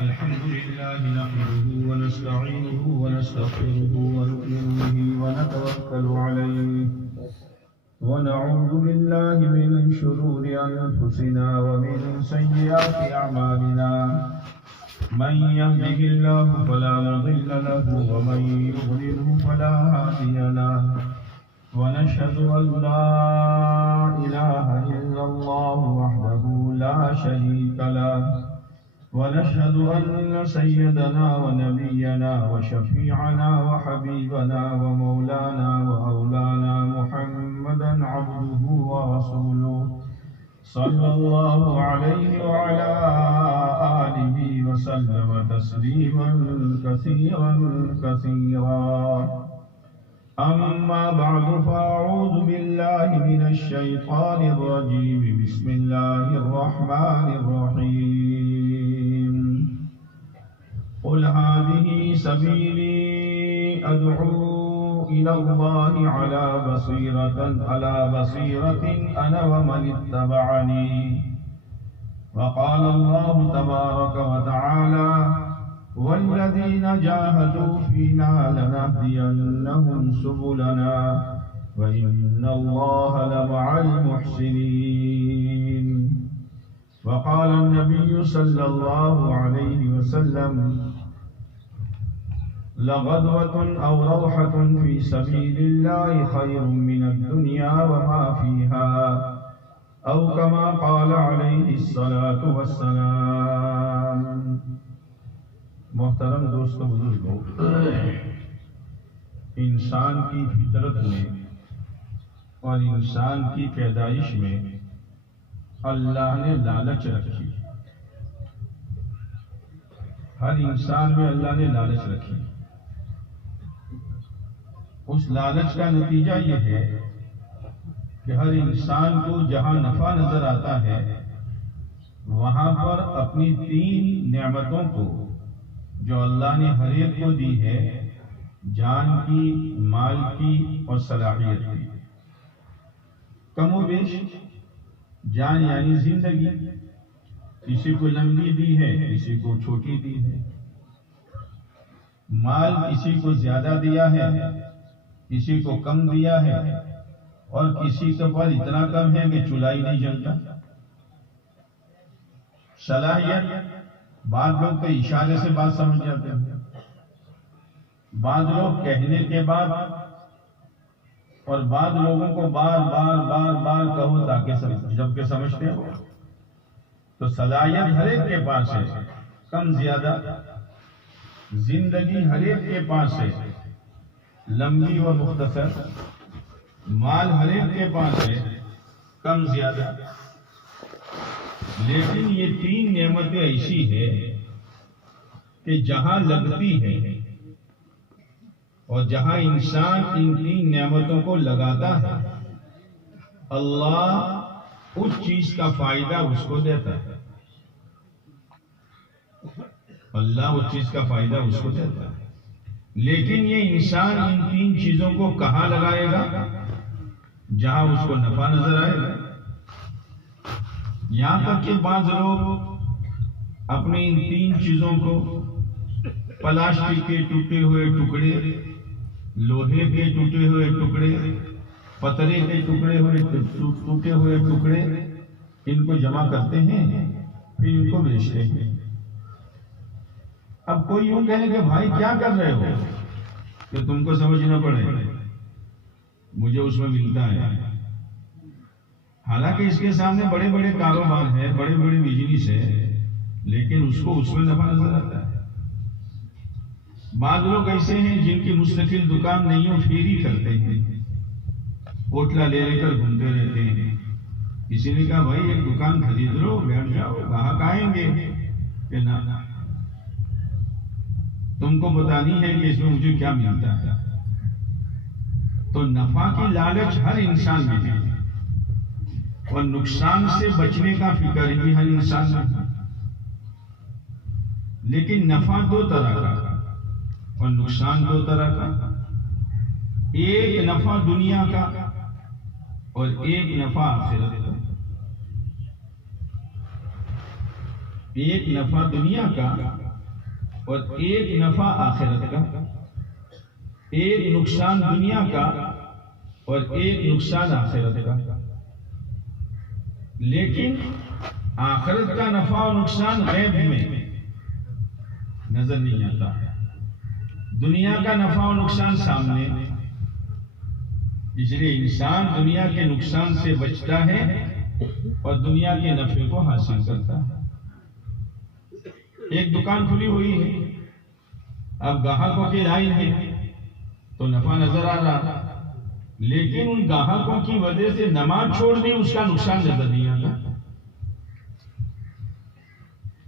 الحمد لله نحمده ونستعينه ونستغفره ونؤمن به ونتوكل عليه ونعوذ بالله من شرور أنفسنا ومن سيئات أعمالنا من يهده الله فلا مضل له ومن يضلله فلا هادي له ونشهد أن لا إله إلا الله وحده لا شريك له ونشهد أن سيدنا ونبينا وشفيعنا وحبيبنا ومولانا وأولانا محمدا عبده ورسوله صلى الله عليه وعلى آله وسلم تسليما كثيرا كثيرا أما بعد فأعوذ بالله من الشيطان الرجيم بسم الله الرحمن الرحيم قل هذه سبيلي أدعو إلى الله على بصيرة أنا ومن اتبعني وقال الله تبارك وتعالى والذين جاهدوا فينا لنهدينهم سبلنا وإن الله لمع المحسنين وقال النبي صلى الله عليه وسلم لغدوة أو روحة في سبيل الله خير من الدنيا وما فيها أو كما قال عليه الصلاة والسلام. محترم دوستو بزرگو، انسان کی فطرت میں اور انسان کی پیدائش میں اللہ نے لالچ رکھی. ہر انسان میں اللہ نے لالچ رکھی. اس لالچ کا نتیجہ یہ ہے کہ ہر انسان کو جہاں نفع نظر آتا ہے وہاں پر اپنی تین نعمتوں کو جو اللہ نے ہر ایک کو دی ہے، جان کی، مال کی اور صلاحیت کی، کم و بیش جان یعنی زندگی کسی کو لمبی دی ہے، کسی کو چھوٹی دی ہے، مال کسی کو زیادہ دیا ہے، کسی کو کم دیا ہے، اور کسی کے پاس اتنا کم ہے کہ چولہا ہی نہیں جلتا. صلاحیت بعض لوگ تو اشارے سے بات سمجھ جاتے ہیں، بعض لوگ کہنے کے بعد، اور بعض لوگوں کو بار بار بار بار کہو تاکہ جب کہ سمجھتے ہو. تو صلاحیت ہر ایک کے پاس ہے، کم زیادہ. زندگی ہر ایک کے پاس ہے، لمبی و مختصر. مال ہر ایک کے پاس ہے، کم زیادہ. لیکن یہ تین نعمتیں ایسی ہے کہ جہاں لگتی ہے اور جہاں انسان ان تین نعمتوں کو لگاتا ہے اللہ اس چیز کا فائدہ اس کو دیتا ہے. اللہ اس چیز کا فائدہ اس کو دیتا ہے. لیکن یہ انسان ان تین چیزوں کو کہاں لگائے گا؟ جہاں اس کو نفع نظر آئے گا. یہاں تک کہ بعض لوگ اپنی ان تین چیزوں کو پلاسٹک کے ٹوٹے ہوئے ٹکڑے، لوہے کے ٹوٹے ہوئے ٹکڑے، پترے کے ٹوٹے ہوئے ٹکڑے، ان کو جمع کرتے ہیں، پھر ان کو بیچتے ہیں. اب کوئی یوں کہے کہ بھائی کیا کر رہے ہو؟ کہ تم کو سمجھنا پڑے، مجھے اس میں ملتا ہے. حالانکہ اس کے سامنے بڑے بڑے کاروبار ہیں، بڑے بڑے بزنس ہے، لیکن اس کو اس میں نفع نظر آتا ہے. بعض لوگ ایسے ہیں جن کی مستقل دکان نہیں ہو، پھیری کرتے ہیں، پوٹلا لے کر گھومتے رہتے ہیں. کسی نے کہا بھائی ایک دکان خرید لو، بیٹھ جاؤ، گاہک آئیں گے. کہ نہ، تم کو پتا نہیں ہے کہ اس میں مجھے کیا ملتا ہے. تو نفع کی لالچ ہر انسان میں ہے، اور نقصان سے بچنے کا فکر بھی ہر انسان میں ہے. لیکن نفع دو طرح کا اور نقصان دو طرح کا. ایک نفع دنیا کا اور ایک نفع آخرت کا. ایک نفع دنیا کا اور ایک نفع آخرت کا، ایک نقصان دنیا کا اور ایک نقصان آخرت کا. لیکن آخرت کا نفع و نقصان غیب میں نظر نہیں آتا ہے، دنیا کا نفع و نقصان سامنے. اس لیے انسان دنیا کے نقصان سے بچتا ہے اور دنیا کے نفع کو حاصل کرتا ہے. ایک دکان کھلی ہوئی ہے، اب گاہکوں کی لائن ہے تو نفع نظر آ رہا، لیکن ان گاہکوں کی وجہ سے نماز چھوڑ دی، اس کا نقصان نظر نہیں آتا.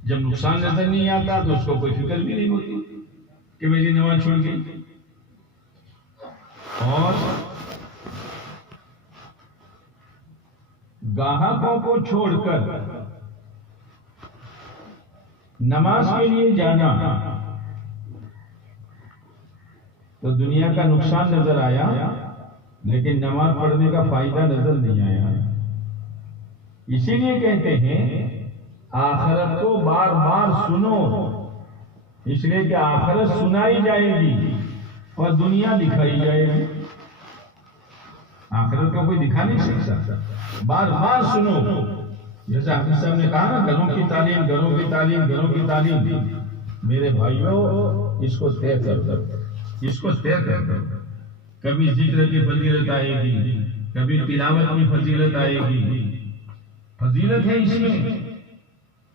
جب نقصان نظر نہیں آتا تو اس کو کوئی فکر بھی نہیں ہوتی کہ میری نماز چھوڑ گئی. اور گاہکوں کو چھوڑ کر نماز کے لیے جانا تو دنیا کا نقصان نظر آیا، لیکن نماز پڑھنے کا فائدہ نظر نہیں آیا. اسی لیے کہتے ہیں آخرت کو بار بار سنو، اس لیے کہ آخرت سنائی جائے گی اور دنیا دکھائی جائے گی. آخرت کو کوئی دکھا نہیں سکتا، بار بار سنو. جیسے حافظ صاحب نے کہا نا، گھروں کی تعلیم، گھروں کی تعلیم، گھروں کی تعلیم. میرے بھائیوں، اس کو طے کر دو، اس کو طے کر دو. کبھی ذکر کی فضیلت آئے گی، کبھی تلاوت کی فضیلت آئے گی، فضیلت ہے اس میں.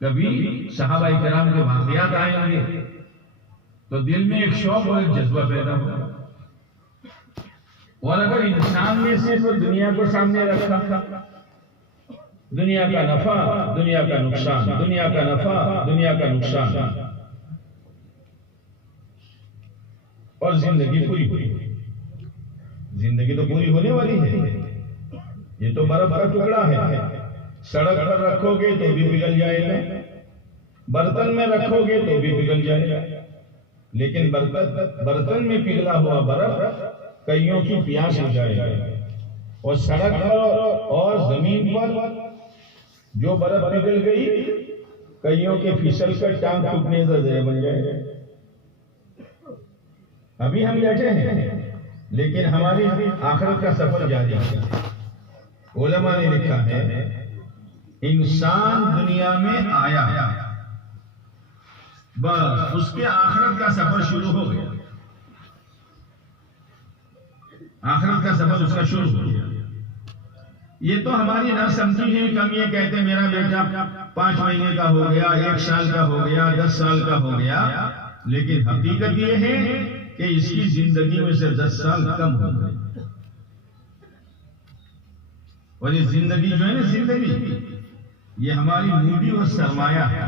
کبھی صحابہ کرام کے واقعات آئیں گے تو دل میں ایک شوق اور ایک جذبہ پیدا ہوگا. اور اگر انسان نے صرف دنیا کو سامنے رکھا، دنیا کا نفع، دنیا کا نقصان، دنیا کا نفع، دنیا کا نقصان، اور زندگی پوری ہوئی. زندگی تو پوری ہونے والی ہے، یہ تو برف کا ٹکڑا ہے. سڑک پر رکھو گے تو بھی پگھل جائے گا، برتن میں رکھو گے تو بھی پگھل جائے گا. لیکن برتن میں پگھلا ہوا برف کئیوں کی پیاس ہو جائے گا، اور سڑک پر اور زمین پر جو برف پگھل گئی کئیوں کے پھسل کر ٹانگ ٹوٹنے کا ذریعہ بن جائے گا. ابھی ہم بیٹھے ہیں لیکن ہماری آخرت کا سفر جاری ہے. علماء نے لکھا ہے انسان دنیا میں آیا، بس اس کے آخرت کا سفر شروع ہو گیا. آخرت کا سفر اس کا شروع ہو گیا. یہ تو ہماری نہ سمجھی ہے. کم یہ کہتے ہیں میرا بیٹا 5 مہینے کا ہو گیا، 1 سال کا ہو گیا، 10 سال کا ہو گیا، لیکن حقیقت یہ ہے کہ اس کی زندگی میں سے 10 سال کم ہو گئے. اور یہ زندگی جو ہے نا، زندگی یہ ہماری موڈی اور سرمایہ ہے.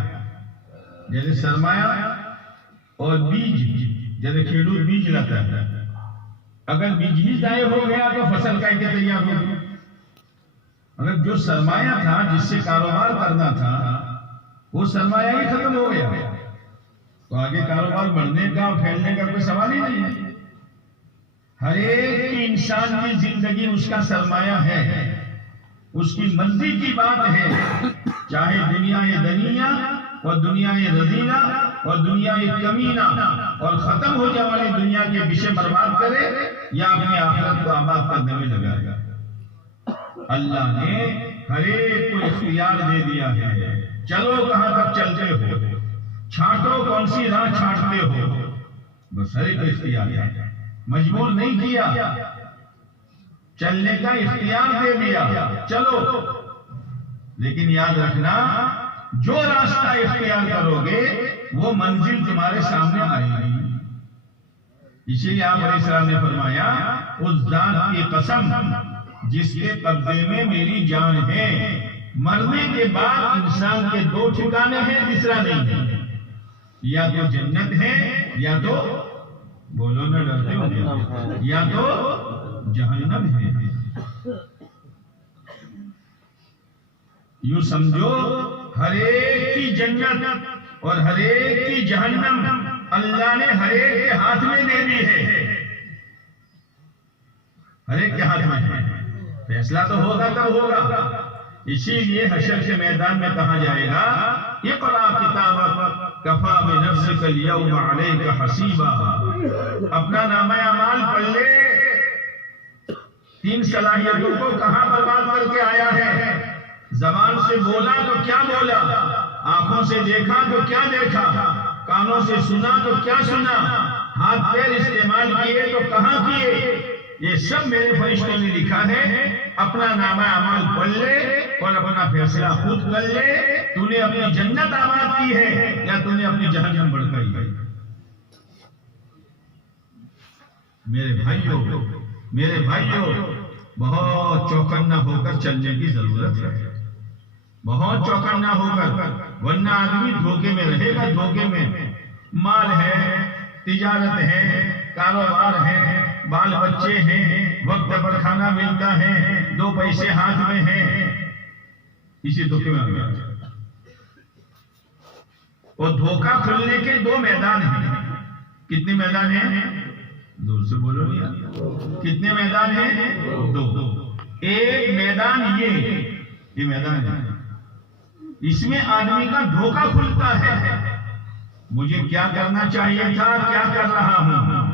جیسے سرمایہ اور بیج، جیسے کھیڈوت بیج لاتا ہے، اگر بیج ہی ضائع ہو گیا تو فصل کا تیار ہو گیا. اگر جو سرمایہ تھا جس سے کاروبار کرنا تھا وہ سرمایہ ہی ختم ہو گیا تو آگے کاروبار بڑھنے کا اور پھیلنے کا کوئی سوال ہی نہیں ہے. ہر ایک کی انسان کی زندگی اس کا سرمایہ ہے، اس کی مرضی کی بات ہے. چاہے دنیا دنیا اور دنیا رذیلہ اور دنیا کمینہ اور ختم ہو جانے والی دنیا کے پیچھے برباد کرے یا اپنی آخرت کو آباد کرنے میں لگائے گا. اللہ نے ہر ایک کو اختیار دے دیا ہے. چلو کہاں تک چلتے ہو، چھانٹو کون سی راہ چھانٹتے ہو، بس ہر ایک کو اختیار ہے. مجبور نہیں کیا، چلنے کا اختیار دے دیا، چلو. لیکن یاد رکھنا، جو راستہ اختیار کرو گے وہ منزل تمہارے سامنے آئے گی. اسی لیے آپ علیہ السلام نے فرمایا اس ذات کی قسم جس کے قبضے میں میری جان ہے، مرنے کے بعد انسان کے 2 ٹھکانے ہیں، تیسرا نہیں ہے. یا تو جنت ہے یا تو بولو نہ ڈرتے ہو، یا تو جہنم ہے. یوں سمجھو ہر ایک کی جنت اور ہر ایک کی جہنم اللہ نے ہر ایک کے ہاتھ میں دے دی ہے. ہر ایک کے ہاتھ میں ہے، فیصلہ تو ہوگا تب ہوگا. اسی لیے حشر کے میدان میں کہا جائے گا اقرا کتابک کفا بنفسک الیوم علیک حسیبا، اپنا نامہ اعمال پڑھ لے، 3 صلاحیتوں کو کہاں برباد کر کے آیا ہے۔ زبان سے بولا تو کیا بولا، آنکھوں سے دیکھا تو کیا دیکھا، کانوں سے سنا تو کیا سنا، ہاتھ پیر استعمال کیے تو کہاں کیے، یہ سب میرے فرشتوں نے لکھا ہے۔ اپنا نامہ اعمال پڑھ لے اور اپنا فیصلہ خود کر لے، تو نے اپنی جنت آباد کی ہے یا تو نے اپنی جہنم بڑھکائی ہے۔ میرے بھائیوں بہت چوکنا ہو کر چلنے کی ضرورت ہے، بہت چوکنا ہو کر، ورنہ آدمی دھوکے میں رہے گا۔ دھوکے میں مال ہے، تجارت ہے، کاروبار ہے، بال بچے ہیں، وقت پر کھانا ملتا ہے، 2 پیسے ہاتھ میں ہیں، اسی دھوکے میں آ گیا۔ اور دھوکہ کھلنے کے 2 میدان ہیں۔ کتنے میدان ہیں؟ دور سے بولو نہیں، کتنے میدان ہیں؟ 2۔ ایک میدان یہ میدان ہے، اس میں آدمی کا دھوکہ کھلتا ہے۔ مجھے کیا کرنا چاہیے تھا، کیا کر رہا ہوں،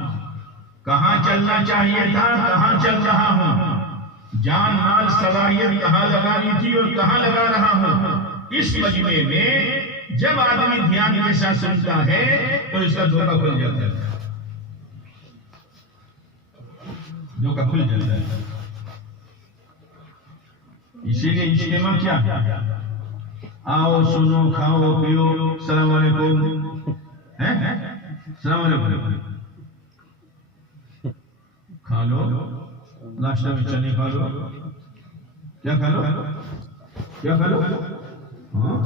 کہاں چلنا چاہیے تھا، کہاں چل رہا ہوں، جان مال صلاحیت کہاں لگانی تھی اور کہاں لگا رہا ہوں۔ اس مجمع میں جب آدمی دھیان کے ساتھ سنتا ہے تو اس کا دھوکہ کھل جاتا ہے، دھوکہ کھل جاتا ہے۔ اسی لیے اجتماع کیا، آؤ سنو کھاؤ پیو، السلام علیکم، السلام علیکم، کھا لو، ناشتہ میں چنے کھا لو، کیا کھا لو، کیا کھا لو، ہاں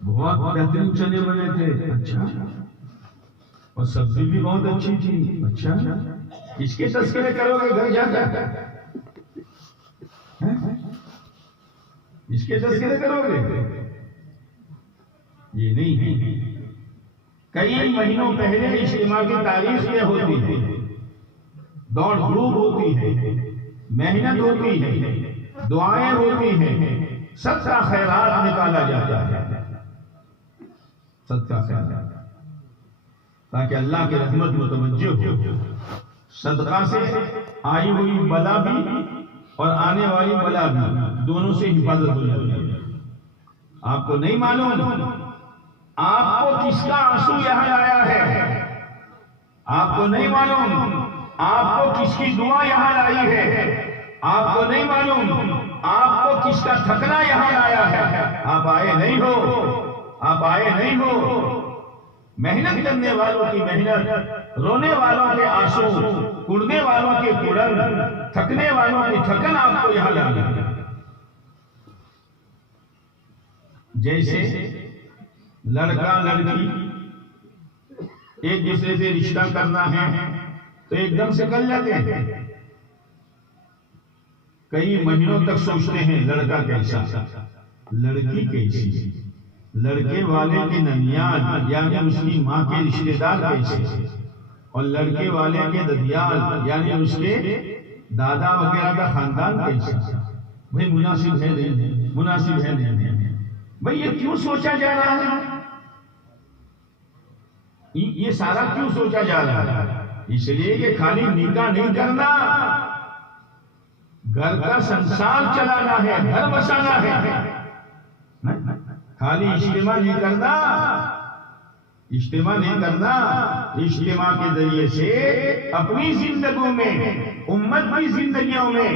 بہت بہترین چنے بنے تھے، اچھا، اور سبزی بھی بہت اچھی تھی، اچھا، اس کے تذکرے کرو گے گھر جا کر، اس کے تذکرے کرو گے، یہ نہیں ہے۔ کئی مہینوں پہلے اجتماع کی تاریخ یہ ہوتی ہے، دوڑ دھوپ ہوتی ہے، محنت ہوتی ہے، دعائیں ہوتی ہیں، صدقہ خیرات نکالا جاتا ہے، صدقہ خیرات، تاکہ اللہ کی رحمت متوجہ ہو۔ صدقہ سے آئی ہوئی بلا بھی اور آنے والی بلا بھی، دونوں سے حفاظت ہو جاتی ہے۔ آپ کو نہیں معلوم آپ کو کس کا آنسو یہاں لایا ہے، آپ کو نہیں معلوم آپ کو کس کی دعا یہاں لائی ہے، آپ کو نہیں معلوم آپ کو کس کا تھکنا یہاں لایا ہے۔ آپ آئے نہیں ہو، آپ آئے نہیں ہو، محنت کرنے والوں کی محنت، رونے والوں کے آنسو، کڑنے والوں کے کڑن، تھکنے والوں کی تھکن آپ کو یہاں لائی ہے۔ جیسے لڑکا لڑکی ایک دوسرے سے رشتہ کرنا ہے تو ایک دم سے کر لیتے ہیں، کئی مہینوں تک سوچتے ہیں لڑکا کیسا، لڑکی کیسی، لڑکے والے کے ننیال یعنی اس کی ماں کے رشتے دار کیسے، اور لڑکے والے کے ددیال یعنی اس کے دادا وغیرہ کا خاندان کیسے، بھئی مناسب ہے نہیں، مناسب ہے نہیں، بھئی یہ کیوں سوچا جا رہا ہے، یہ سارا کیوں سوچا جا رہا ہے؟ اس لیے کہ خالی نکاح نہیں کرنا، گھر کا سنسار چلانا ہے، گھر بسانا ہے، خالی اجتماع نہیں کرنا، اجتماع نہیں کرنا، اجتماع کے ذریعے سے اپنی زندگیوں میں، امت کی زندگیوں میں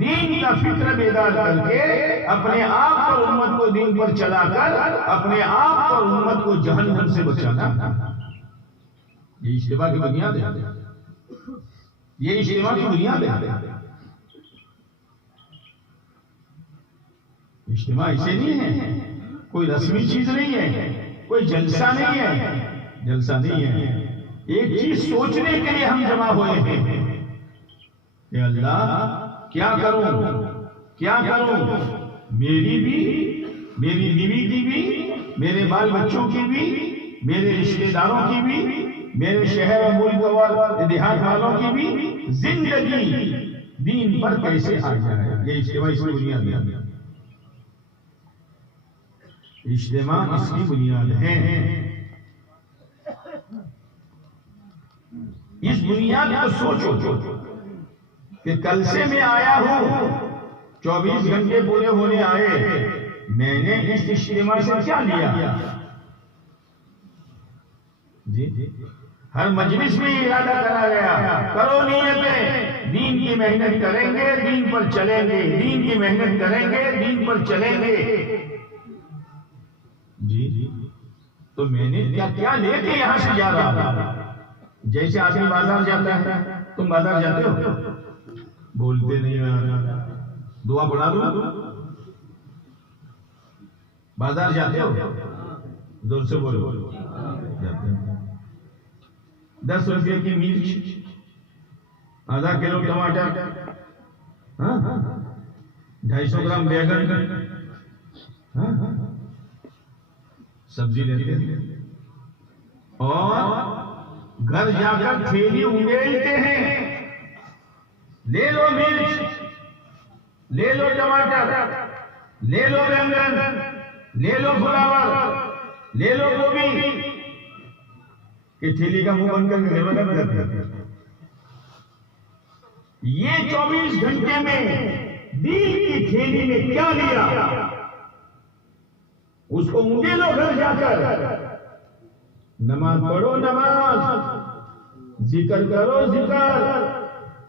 دین کا فکر بیدار کر کے اپنے آپ اور امت کو دین پر چلا کر اپنے آپ اور امت کو جہنم سے بچانا، یہ اجتماع کی بنیاد ہے، یہ اجتماع کی بنیاد ہے۔ اجتماع ایسے نہیں ہے، کوئی رسمی چیز نہیں ہے، کوئی جلسہ نہیں ہے، جلسہ نہیں ہے، ایک چیز سوچنے کے لیے ہم جمع ہوئے ہیں کہ اللہ کیا کروں، کیا کروں، میری بھی، میری بیوی کی بھی، میرے بال بچوں کی بھی، میرے رشتہ داروں کی بھی، میرے شہر و ملک اور دیہات والوں کی بھی زندگی دین پر کیسے آ جائے، یہ اجتماع اس میں بنیاد ہے۔ اجتماع اس کی بنیاد ہے. اس بنیاد کو سوچو کہ کل سے میں آیا ہوں، 24 گھنٹے پورے ہونے آئے، میں نے اس اجتماع سے کیا لیا؟ جی ہر مجلس میں ارادہ کرا گیا، کرو نیتیں، دین کی محنت کریں گے، دین پر چلیں گے، دین کی محنت کریں گے، دین پر چلیں گے. جی تو میں نے کیا لے کے یہاں سے جا رہا ہوں؟ جیسے آدمی بازار جاتا ہے، تم بازار جاتے ہو؟ بولتے نہیں ہو، دعا پڑھا دو. بازار جاتے ہو؟ زور سے بولو. جاتے ہو. 10 روپے کی مرچ، آدھا کلو ٹماٹر، 250 گرام بیگن، سبزی لیتے ہیں اور گھر جا کر تھیلی انگیلتے ہیں. لے لو مرچ، لے لو ٹماٹر، لے لو بیگن، لے لو فلاور، لے لو گوبھی، کہ تھیلی کا منہ بند کر کے گھر میں رکھ دیتے. یہ 24 گھنٹے میں دین کی تھیلی میں کیا لیا؟ اس کو انگیلو گھر جا کر. نماز پڑھو نماز، ذکر کرو ذکر،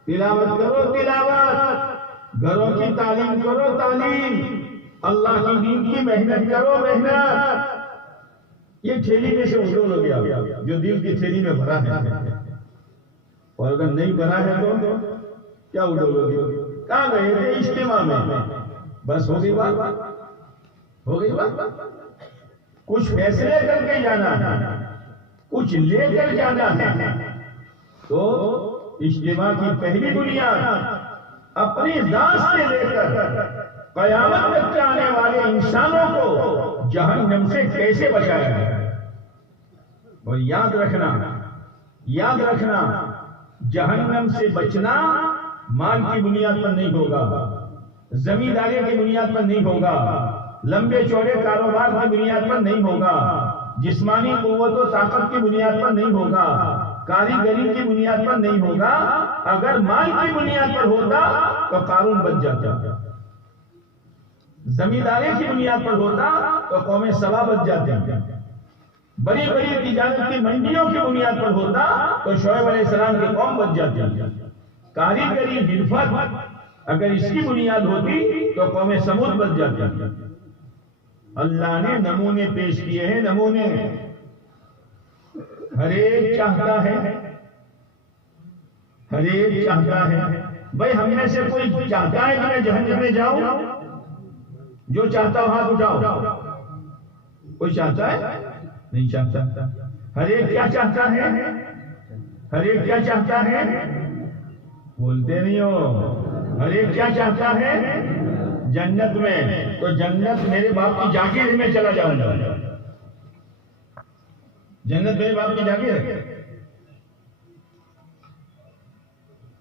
تلاوت کرو تلاوت، گھروں کی تعلیم کرو تعلیم، اللہ کی دین کی محنت کرو محنت. یہ تھیلی میں سے اٹھو لو گیا جو دل کی تھیلی میں بھرا ہے، اور اگر نہیں بھرا ہے تو کیا اٹھو لو گے؟ کہاں گئے تھے؟ اجتماع میں. بس ہو گئی بات، ہو گئی بات. کچھ فیصلے کر کے جانا ہے، کچھ لے کر جانا ہے. تو اجتماع کی پہلی بنیاد اپنی ذات سے لے کر قیامت تک آنے والے انسانوں کو جہنم سے کیسے بچایا جائے. اور یاد رکھنا جہنم سے بچنا مال کی بنیاد پر نہیں ہوگا، زمینداری کی بنیاد پر نہیں ہوگا، لمبے چوڑے کاروبار کی بنیاد پر نہیں ہوگا، جسمانی قوت و طاقت کی بنیاد پر نہیں ہوگا، کاریگری کی بنیاد پر نہیں ہوگا. اگر مال کی بنیاد پر ہوتا تو قارون بچ جاتا، زمینداری کی بنیاد پر ہوتا تو قوم سبا بچ جاتے، بڑی بڑی تجارت کی منڈیوں کی بنیاد پر ہوتا تو شعیب علیہ السلام کی قوم بچ جاتی. کاریگری حرفت اگر اس کی بنیاد ہوتی تو قوم سمود بچ جاتی. اللہ نے نمونے پیش کیے ہیں، نمونے. ہر ایک چاہتا ہے بھائی ہم میں سے کوئی چاہتا ہے کہ میں جہنم میں جاؤں؟ جو چاہتا ہو ہاتھ اٹھاؤ. کوئی چاہتا ہے؟ نہیں چاہتا. ہر ایک کیا چاہتا ہے؟ ہر ایک کیا چاہتا ہے؟ بولتے نہیں ہو. ہر ایک کیا چاہتا ہے؟ جنت میں. تو جنت میرے باپ کی جاگیر میں چلا جاؤں گا. جنت میرے باپ کی جاگیر ہے.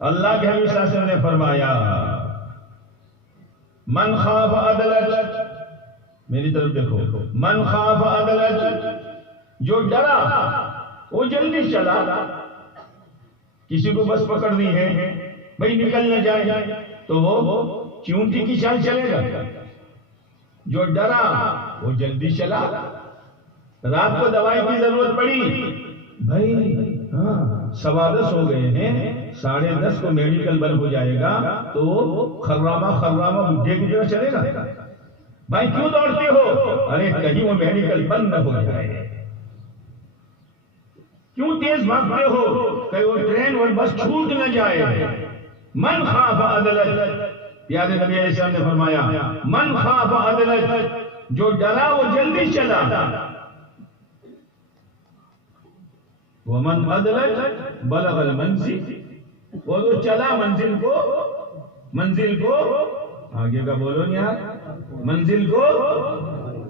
اللہ کے حبیب صلی اللہ علیہ وسلم نے فرمایا من خاف ادلج، میری طرف دیکھو، من خاف ادلج، جو ڈرا وہ جلدی چلا. کسی کو بس پکڑنی ہے بھائی نکل نہ جائے تو وہ چیونٹی کی چال چلے گا. جو ڈرا وہ جلدی چلا. رات کو دوائی کی ضرورت پڑی، بھائی 10:15 ہو گئے ہیں، 10:30 کو میڈیکل بند ہو جائے گا تو خرامہ بڈھے کی طرح چلے گا. بھائی کیوں دوڑتے ہو؟ ارے کہیں وہ میڈیکل بند نہ ہو جائے. کیوں تیز بھاگتے ہو؟ کہ وہ ٹرین اور بس چھوٹ نہ جائے. من خاف ادلج، پیارے نبی علیہ السلام نے فرمایا من خاف ادلج، جو ڈرا وہ جلدی چلا. ومن ادلج بلغ المنزل، وہ تو چلا منزل کو آگے کا بولو نہیں یار، منزل کو.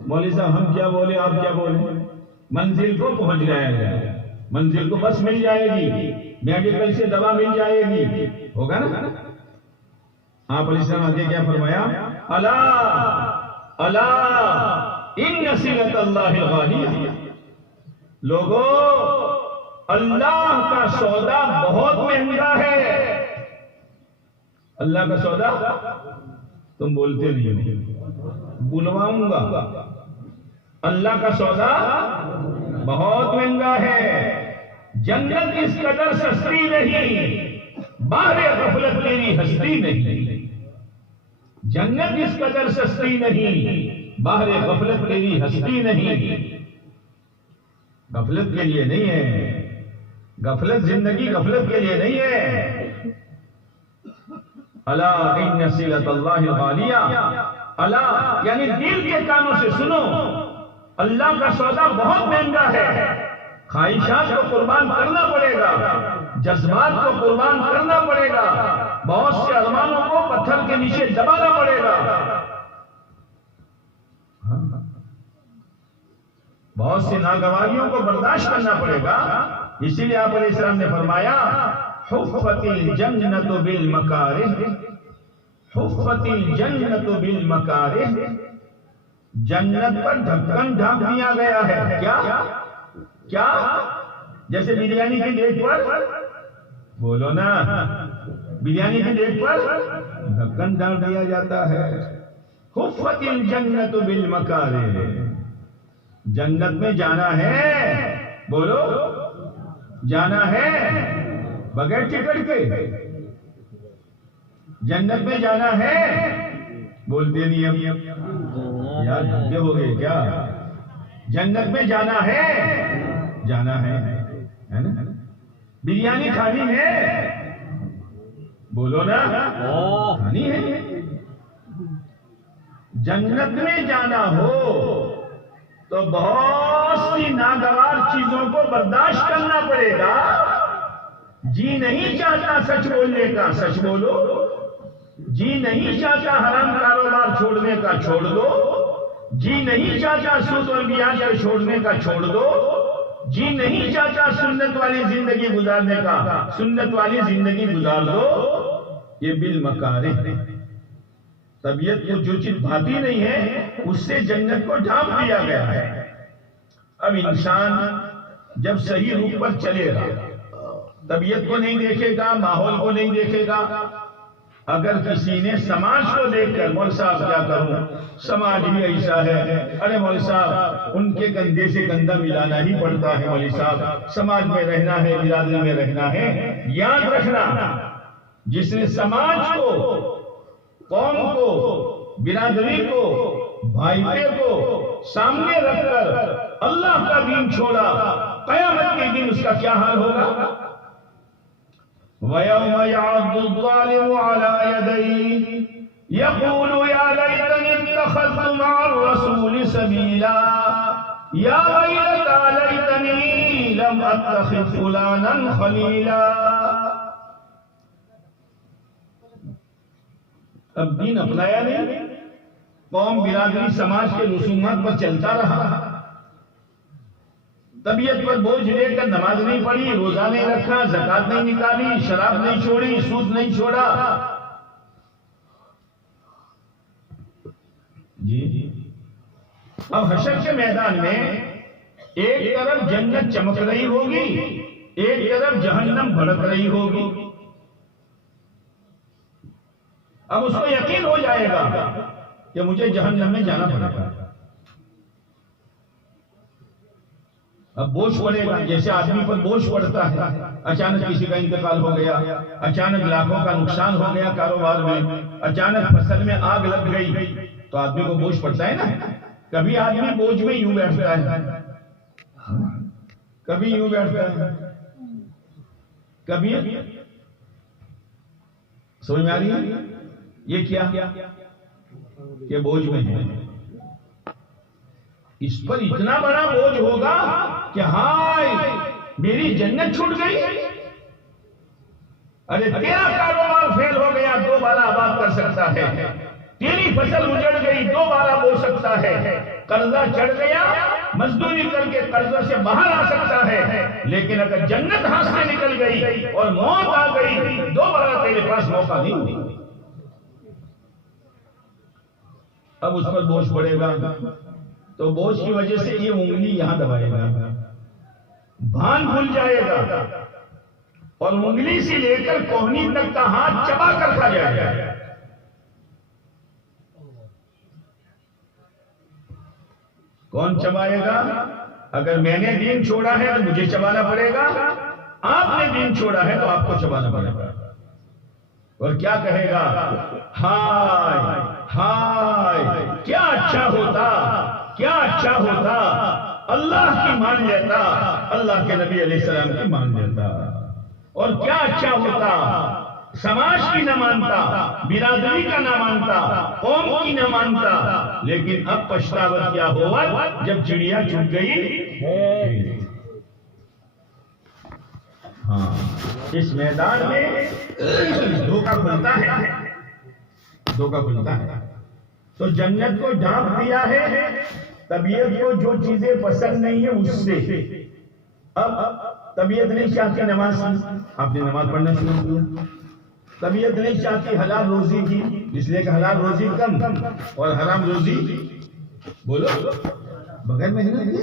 مولوی صاحب ہم کیا بولے آپ کیا بولے؟ منزل کو پہنچ گیا. منزل کو بس مل جائے گی، میڈیکل سے دوا مل جائے گی، ہوگا نا. آپ علیہ السلام آگے کیا فرمایا؟ الا ان صلۃ اللہ غالیہ، لوگو اللہ کا سودا بہت مہنگا ہے۔ اللہ کا سودا تم بولتے نہیں، بلواؤں گا، اللہ کا سودا بہت مہنگا ہے۔ جنت اس قدر سستی نہیں، باہر غفلت تیری ہستی نہیں۔ جنت اس قدر سستی نہیں، باہر غفلت تیری ہستی نہیں۔ غفلت کے لیے نہیں ہے، غفلت زندگی غفلت کے لیے نہیں ہے۔ الا ان صلۃ اللہ غالیہ، الا یعنی دل کے کانوں سے سنو، اللہ کا سودا بہت مہنگا ہے۔ خواہشات کو قربان کرنا پڑے گا، جذبات کو قربان کرنا پڑے گا، بہت سے ارمانوں کو پتھر کے نیچے دبانا پڑے گا، بہت سی ناگواریوں کو برداشت کرنا پڑے گا۔ اسی لیے آپ علیہ السلام نے فرمایا حفت الجنت بالمکارہ، حفت الجنت بالمکارہ، جنت پر ڈھکن ڈھانپ دیا گیا ہے۔ کیا جیسے بریانی کی ڈیگ پر، بولو نا، بریانی کی ڈیگ پر ڈھکن ڈال دیا جاتا ہے۔ حفت الجنت بالمکارہ، جنت میں جانا ہے، بولو جانا ہے بغیر ٹکٹ کے، جنت میں جانا ہے، بولتے نہیں اب یار دھکے ہو گئے کیا؟ جنت میں جانا ہے، جانا ہے نا؟ بریانی کھانی ہے، بولو نا کھانی ہے۔ جنت میں جانا ہو تو بہت سی ناگوار چیزوں کو برداشت کرنا پڑے گا۔ جی نہیں چاہتا سچ بولنے کا، سچ بولو۔ جی نہیں چاہتا حرام کاروبار چھوڑنے کا، چھوڑ دو۔ جی نہیں چاہتا سود اور بیاج کو چھوڑنے کا، چھوڑ دو۔ جی نہیں چاہتا سنت والی زندگی گزارنے کا، سنت والی زندگی گزار دو۔ یہ بالمکارہ، طبیعت کو جو چیز بھاتی نہیں ہے اس سے جنت کو ڈھانپ دیا گیا ہے۔ اب انسان جب صحیح روپ پر چلے گا، طبیعت کو نہیں دیکھے گا، ماحول کو نہیں دیکھے گا۔ اگر کسی نے سماج کو دیکھ کر مول صاحب کیا کروں، سماج بھی ایسا ہے، ارے مول صاحب ان کے گندے سے گندہ ملانا ہی پڑتا ہے، مولوی صاحب سماج میں رہنا ہے، برادری میں رہنا ہے۔ یاد رکھنا، جس نے سماج کو، قوم کو، برادری کو، بھائیتے کو سامنے رکھ کر اللہ کا دین چھوڑا، قیامت کے دن اس کا کیا حال ہوگا؟ وَيَوْمَ يَعَضُّ الظَّالِمُ عَلَى يَدَيْهِ يَقُولُ يَا لَيْتَنِي اتَّخَذْتُ مَعَ الرَّسُولِ سَبِيلًا يَا وَيْلَتَىٰ لَيْتَنِي لَمْ أَتَّخِذْ فُلَانًا خَلِيلًا۔ اب دین اپنایا نہیں، قوم، برادری، سماج کے رسومات پر چلتا رہا، طبیعت پر بوجھ لے کر نماز نہیں پڑھی، روزہ نہیں رکھا، زکات نہیں نکالی، شراب نہیں چھوڑی، سود نہیں چھوڑا۔ جی اب حشر کے میدان میں ایک طرف جنت چمک رہی ہوگی، ایک طرف جہنم بھڑک رہی ہوگی۔ اب اس کو یقین ہو جائے گا کہ مجھے جہنم میں جانا پڑے گا۔ اب بوجھ پڑے گا، جیسے آدمی پر بوجھ پڑتا ہے، اچانک کسی کا انتقال ہو گیا، اچانک لاکھوں کا نقصان ہو گیا کاروبار میں، اچانک فصل میں آگ لگ گئی، تو آدمی کو بوجھ پڑتا ہے نا۔ کبھی آدمی بوجھ میں یوں بیٹھتا ہے، کبھی یوں بیٹھتا ہے، کبھی سمجھ میں آ رہی ہے یہ کیا کہ بوجھ میں ہے۔ اس پر اتنا بڑا بوجھ ہوگا کہ ہائے میری جنت چھوٹ گئی، ارے تیرا کاروبار فیل ہو گیا، دوبارہ آباد کر سکتا ہے، تیری فصل اجڑ گئی، دوبارہ بو سکتا ہے، قرضہ چڑھ گیا، مزدوری کر کے قرضہ سے باہر آ سکتا ہے، لیکن اگر جنت ہاتھ سے نکل گئی اور موت آ گئی، دوبارہ تیرے پاس موقع نہیں ہوگا۔ اب اس پر بوجھ پڑے گا، تو بوجھ کی وجہ سے یہ انگلی یہاں دبائے گا، بھان بھول جائے گا، اور انگلی سے لے کر کوہنی تک کا ہاتھ چبا کر کھا جائے گا۔ کون چبائے گا؟ اگر میں نے دین چھوڑا ہے تو مجھے چبانا پڑے گا، آپ نے دین چھوڑا ہے تو آپ کو چبانا پڑے گا۔ اور کیا کہے گا؟ ہائے ہائے، کیا اچھا ہوتا، کیا اچھا ہوتا، اللہ کی مان لیتا، اللہ کے نبی علیہ السلام کی مان لیتا، اور کیا اچھا ہوتا، سماج کی نہ مانتا، برادری کا نہ مانتا، قوم کی نہ مانتا، لیکن اب پچھتاوا کیا ہوا جب چڑیا چھپ گئی۔ ہاں، اس میدان میں دھوکہ کھلتا ہے، دھوکہ کھلتا ہے۔ تو جنت کو ڈھانپ دیا ہے طبیعت کو جو چیزیں پسند نہیں ہیں اس سے۔ اب طبیعت نہیں چاہتی نماز، آپ نے نماز پڑھنا شروع کیا۔ طبیعت نہیں چاہتی حلال روزی کی، اس لیے کہ حلال روزی کم اور حرام روزی بولو بغیر محنت کے۔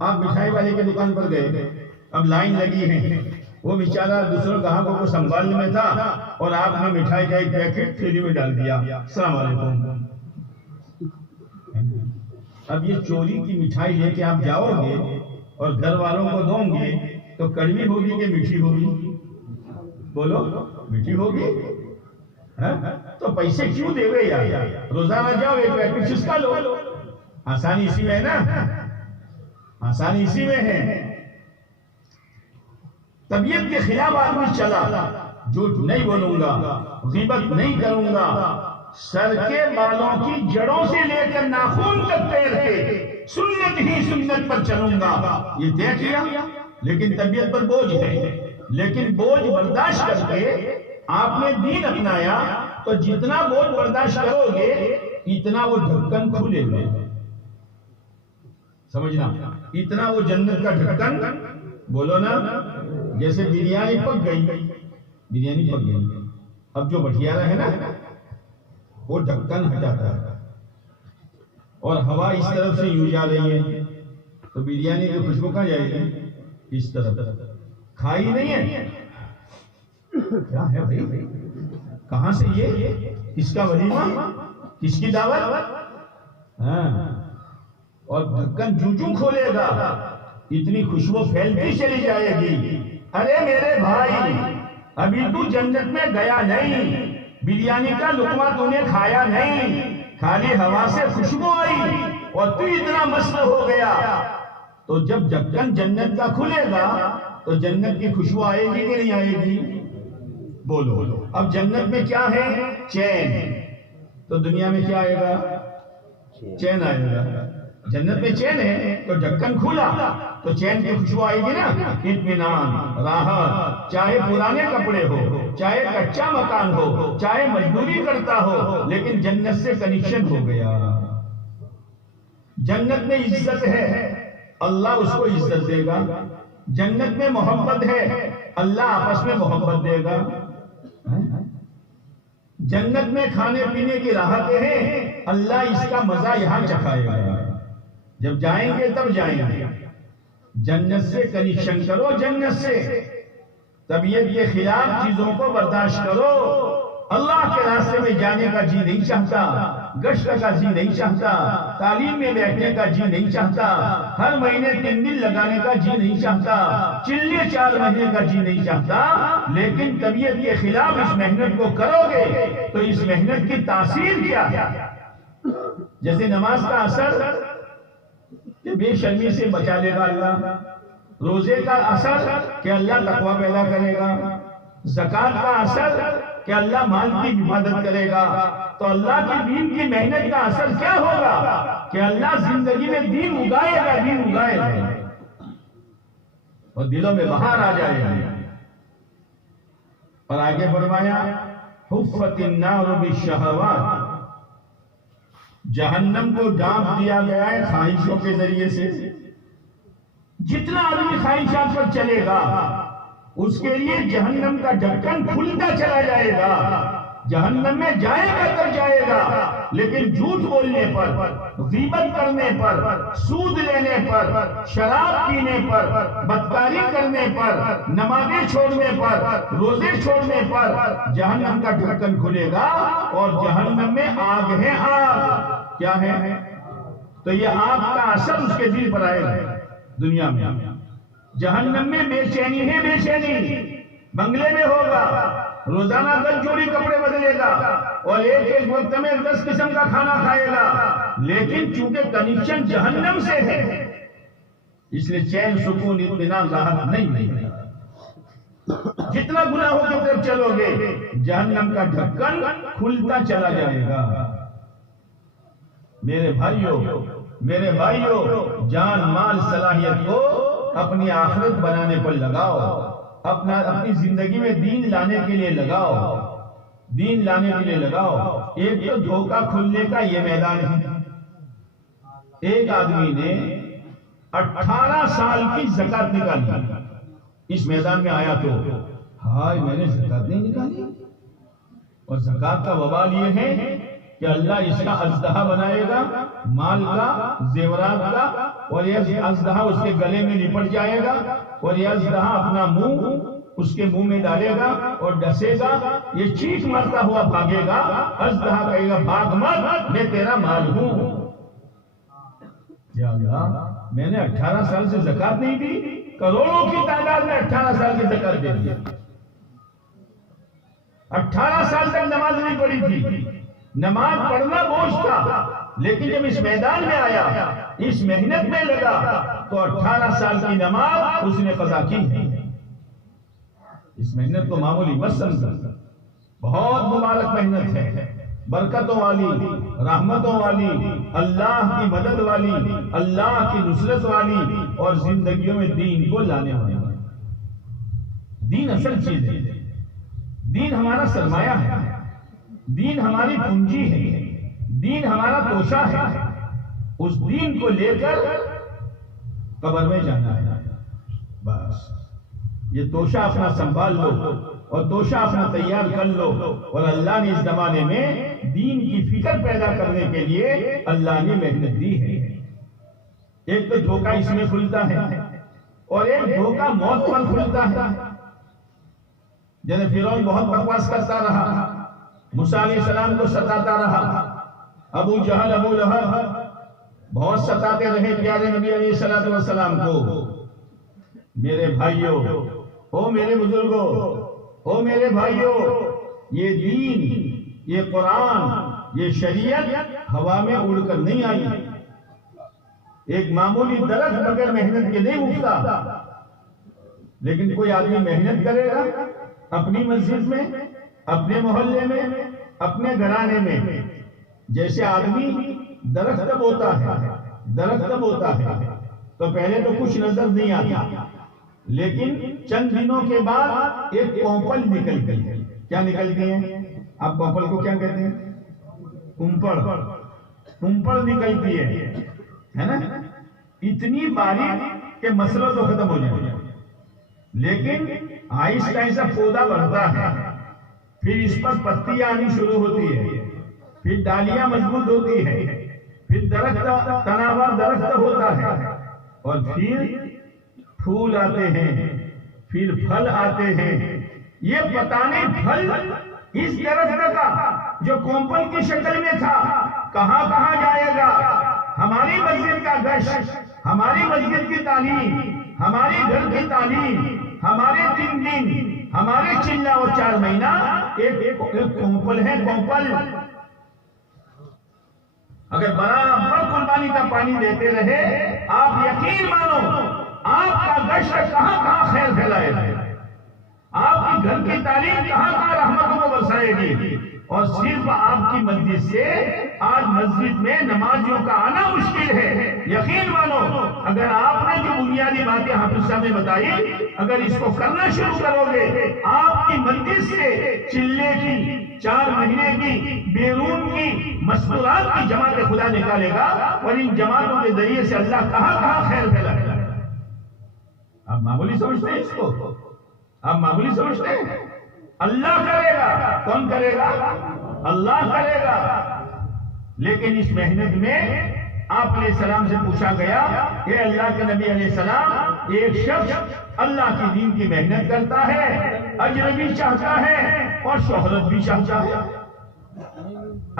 آپ مٹھائی والے کی دکان پر گئے، اب لائن لگی ہے، وہ بیچارہ دوسروں گاہکوں کو سنبھالنے میں تھا اور آپ نے مٹھائی کا ایک پیکٹ تھیلی میں ڈال دیا، السلام علیکم۔ اب یہ چوری کی مٹھائی لے کے آپ جاؤ گے اور گھر والوں کو دو گے تو کڑوی ہوگی کہ میٹھی ہوگی؟ بولو میٹھی ہوگی۔ تو پیسے کیوں دے گے یار؟ روزانہ جاؤ ایک پیکٹ چسکا لو۔ آسانی اسی میں ہے نا، آسانی اسی میں ہے۔ طبیعت کے خلاف آدمی چلا، جھوٹ نہیں بولوں گا، غیبت نہیں کروں گا، سر کے بالوں کی جڑوں سے لے کر ناخن تک پیر کے سنت ہی سنت پر چلوں گا، یہ طے کیا، لیکن طبیعت پر بوجھ ہے۔ لیکن بوجھ برداشت کر کے آپ نے دین اپنایا تو جتنا بوجھ برداشت کرو گے اتنا وہ ڈھکن کھلے گا، سمجھنا، اتنا وہ جنت کا ڈھکن، بولو نا، جیسے بریانی پک گئی، بریانی پک گئی، اب جو بٹھیارا ہے نا وہ ڈھکن ہٹاتا ہے اور ہوا اس طرف سے یوں جا رہی ہے تو بریانی کی خوشبو کہاں جائے گی؟ اس طرف۔ کھائی نہیں ہے، کیا ہے بھائی، کہاں سے یہ، کس کا ولیمہ، کس کی دعوت؟ ہاں، اور ڈھکن جوں کھولے گا اتنی خوشبو پھیلتی چلی جائے گی۔ ارے میرے بھائی، ابھی تو جنت میں گیا نہیں، بریانی کا لقمہ تو نے کھایا نہیں، خالی ہوا سے خوشبو آئی اور تو اتنا مست ہو گیا۔ تو جب ڈھکن جنت کا کھلے گا تو جنت کی خوشبو آئے گی کہ نہیں آئے گی؟ بولو۔ اب جنت میں کیا ہے؟ چین۔ تو دنیا میں کیا آئے گا؟ چین آئے گا۔ جنت میں چین ہے تو ڈھکن کھولا تو چین کی خوشبو آئے گی نا، اطمینان، راحت، چاہے پرانے کپڑے ہو، چاہے کچا مکان ہو، چاہے مزدوری کرتا ہو، لیکن جنت سے کنیکشن ہو گیا۔ جنت میں عزت ہے، اللہ اس کو عزت دے گا۔ جنت میں محبت ہے، اللہ آپس میں محبت دے گا۔ جنت میں کھانے پینے کی راحتیں ہیں، اللہ اس کا مزہ یہاں چکھائے گا۔ جب جائیں گے تب جائیں گے۔ جنت سے کنیکشن کرو، جنت سے، طبیعت کے خلاف چیزوں کو برداشت کرو۔ اللہ کے راستے میں جانے کا جی نہیں چاہتا، گشت کا جی نہیں چاہتا، تعلیم میں بیٹھنے کا جی نہیں چاہتا، ہر مہینے 3 دن لگانے کا جی نہیں چاہتا، چلے 4 مہینے کا جی نہیں چاہتا، لیکن طبیعت کے خلاف اس محنت کو کرو گے تو اس محنت کی تاثیر کیا ہے؟ جیسے نماز کا اثر کہ بے شرمی سے بچا لے گا اللہ، روزے کا اثر کہ اللہ تقوی پیدا کرے گا، زکات کا اثر کہ اللہ مال کی حفاظت کرے گا، تو اللہ کی دین کی محنت کا اثر کیا ہوگا کہ اللہ زندگی میں دین اگائے گا، دین اگائے گا اور دلوں میں بہار آ جائے گا۔ اور آگے فرمایا حفت النار بالشہوات، جہنم کو ڈانپ دیا گیا ہے خواہشوں کے ذریعے سے۔ جتنا آدمی خواہشات پر چلے گا اس کے لیے جہنم کا ڈھکن کھلتا چلا جائے گا، جہنم میں جائے گا تب جائے گا، لیکن جھوٹ بولنے پر، غیبت کرنے پر، سود لینے پر، شراب پینے پر، بدکاری کرنے پر، نمازیں چھوڑنے پر، روزے چھوڑنے پر جہنم کا ڈھکن کھلے گا، اور جہنم میں آگ ہے، آگ کیا ہے؟ تو یہ آگ کا اثر اس کے دل پر آئے گا دنیا میں۔ جہنم میں بے چینی ہے، بے چینی بنگلے میں ہوگا، روزانہ 10 جوڑی کپڑے بدلے گا، اور ایک وقت میں 10 قسم کا کھانا کھائے گا، لیکن چونکہ کنیکشن جہنم سے ہے اس لیے چین، سکون، اطمینان، راحت نہیں۔ جتنا گناہوں کی طرف چلو گے جہنم کا ڈھکن کھلتا چلا جائے گا۔ میرے بھائیوں، جان مال صلاحیت کو اپنی آخرت بنانے پر لگاؤ، اپنی زندگی میں دین لانے کے لیے لگاؤ، دین لانے کے لیے لگاؤ۔ ایک تو دھوکہ کھلنے کا یہ میدان ہے۔ ایک آدمی نے 18 سال کی زکات نکالی، اس میدان میں آیا تو ہائے میں نے زکات نہیں نکالی، اور زکات کا وبال یہ ہے کہ اللہ اس کا اژدہا بنائے گا، مال کا، زیورات کا، اور یہ اژدہا اس کے گلے میں لپٹ جائے گا، اور یہ اژدہا اپنا منہ اس کے منہ میں ڈالے گا اور ڈسے گا، یہ چیخ مارتا ہوا بھاگے گا، اژدہا کہے گا بھاگ مت، میں تیرا مال ہوں۔ یا اللہ، میں نے 18 سال سے زکات نہیں دی، کروڑوں کی تعداد میں 18 سال کی زکات دے دی، 18 سال تک نماز نہیں پڑھی تھی، نماز پڑھنا بوجھ تھا، لیکن جب اس میدان میں آیا، اس محنت میں لگا، تو 18 سال کی نماز اس نے قضا کی ہے۔ اس محنت کو معمولی مت سمجھو، بہت مبارک محنت ہے، برکتوں والی، رحمتوں والی، اللہ کی مدد والی، اللہ کی نصرت والی، اور زندگیوں میں دین کو لانے والی۔ دین اصل چیز ہے، دین ہمارا سرمایہ ہے، دین ہماری پونجی ہے، دین ہمارا توشہ ہے۔ اس دین کو لے کر قبر میں جانا ہے، بس یہ توشہ اپنا سنبھال لو، اور توشہ اپنا تیار کر لو، اور اللہ نے اس زمانے میں دین کی فکر پیدا کرنے کے لیے اللہ نے محنت دی ہے۔ ایک تو دھوکہ اس میں کھلتا ہے، اور ایک دھوکہ موت پر کھلتا ہے۔ جنہیں فرعون بہت بکواس کرتا رہا، موسیٰ علیہ السلام کو ستاتا رہا، ابو جہل، ابو لہب بہت ستاتے رہے پیارے نبی علیہ السلام کو۔ میرے بھائیوں، او میرے بزرگوں، او میرے بھائیوں، یہ دین، یہ قرآن، یہ شریعت ہوا میں اڑ کر نہیں آئی۔ ایک معمولی درخت بغیر محنت کے نہیں اگتا، لیکن کوئی آدمی محنت کرے گا اپنی مسجد میں، اپنے محلے میں، اپنے گھرانے میں۔ جیسے آدمی درخت کب ہوتا ہے تو پہلے تو کچھ نظر نہیں آتا، لیکن چند دنوں کے بعد ایک کونپل نکلتی ہے۔ کیا نکلتی ہے؟ آپ کونپل کو کیا کہتے ہیں؟ کمپڑ نکلتی ہے نا، اتنی باریک کہ مسئلہ تو ختم ہو جائے، لیکن آہستہ آہستہ پودا بڑھتا ہے، پھر اس پر پتیاں آنی شروع ہوتی ہے، پھر ڈالیاں مضبوط ہوتی ہے، پھر درخت تناور درخت ہوتا ہے، اور پھر پھول آتے ہیں، پھر پھل آتے ہیں۔ یہ پتہ نہیں پھل اس درخت کا جو کونپل کی شکل میں تھا کہاں کہاں جائے گا۔ ہماری مسجد کا گشت، ہماری مسجد کی تعلیم، ہماری گھر کی تعلیم، ہمارے 3 دن، ہمارے چلہ اور 4 مہینہ ایک کونپل ہے، کونپل۔ اگر برابر قربانی کا پانی دیتے رہے، آپ یقین مانو آپ کا گشت کہاں کہاں خیر پھیلائے گا، آپ کی گھر کی تعلیم کہاں کہاں رحمتوں کو برسائے گی۔ اور صرف آپ کی مسجد سے آج مسجد میں نمازیوں کا آنا مشکل ہے۔ یقین مانو اگر آپ نے جو بنیادی باتیں حافظ صاحب نے بتائی، اگر اس کو کرنا شروع کرو گے، آپ کی مسجد سے چلے کی 4 مہینے کی بیرون کی مستورات کی جماعت خدا نکالے گا، اور ان جماعتوں کے ذریعے سے اللہ کہاں کہاں خیر پھیلائے گا۔ آپ معمولی سمجھتے ہیں اس کو؟ آپ معمولی سمجھتے ہیں؟ اللہ کرے گا. کون کرے گا؟ اللہ کرے گا. لیکن اس محنت میں آپ علیہ السلام سے پوچھا گیا کہ اللہ کے نبی علیہ السلام، ایک شخص اللہ کی دین کی محنت کرتا ہے، اجر بھی چاہتا ہے اور شہرت بھی چاہتا ہے،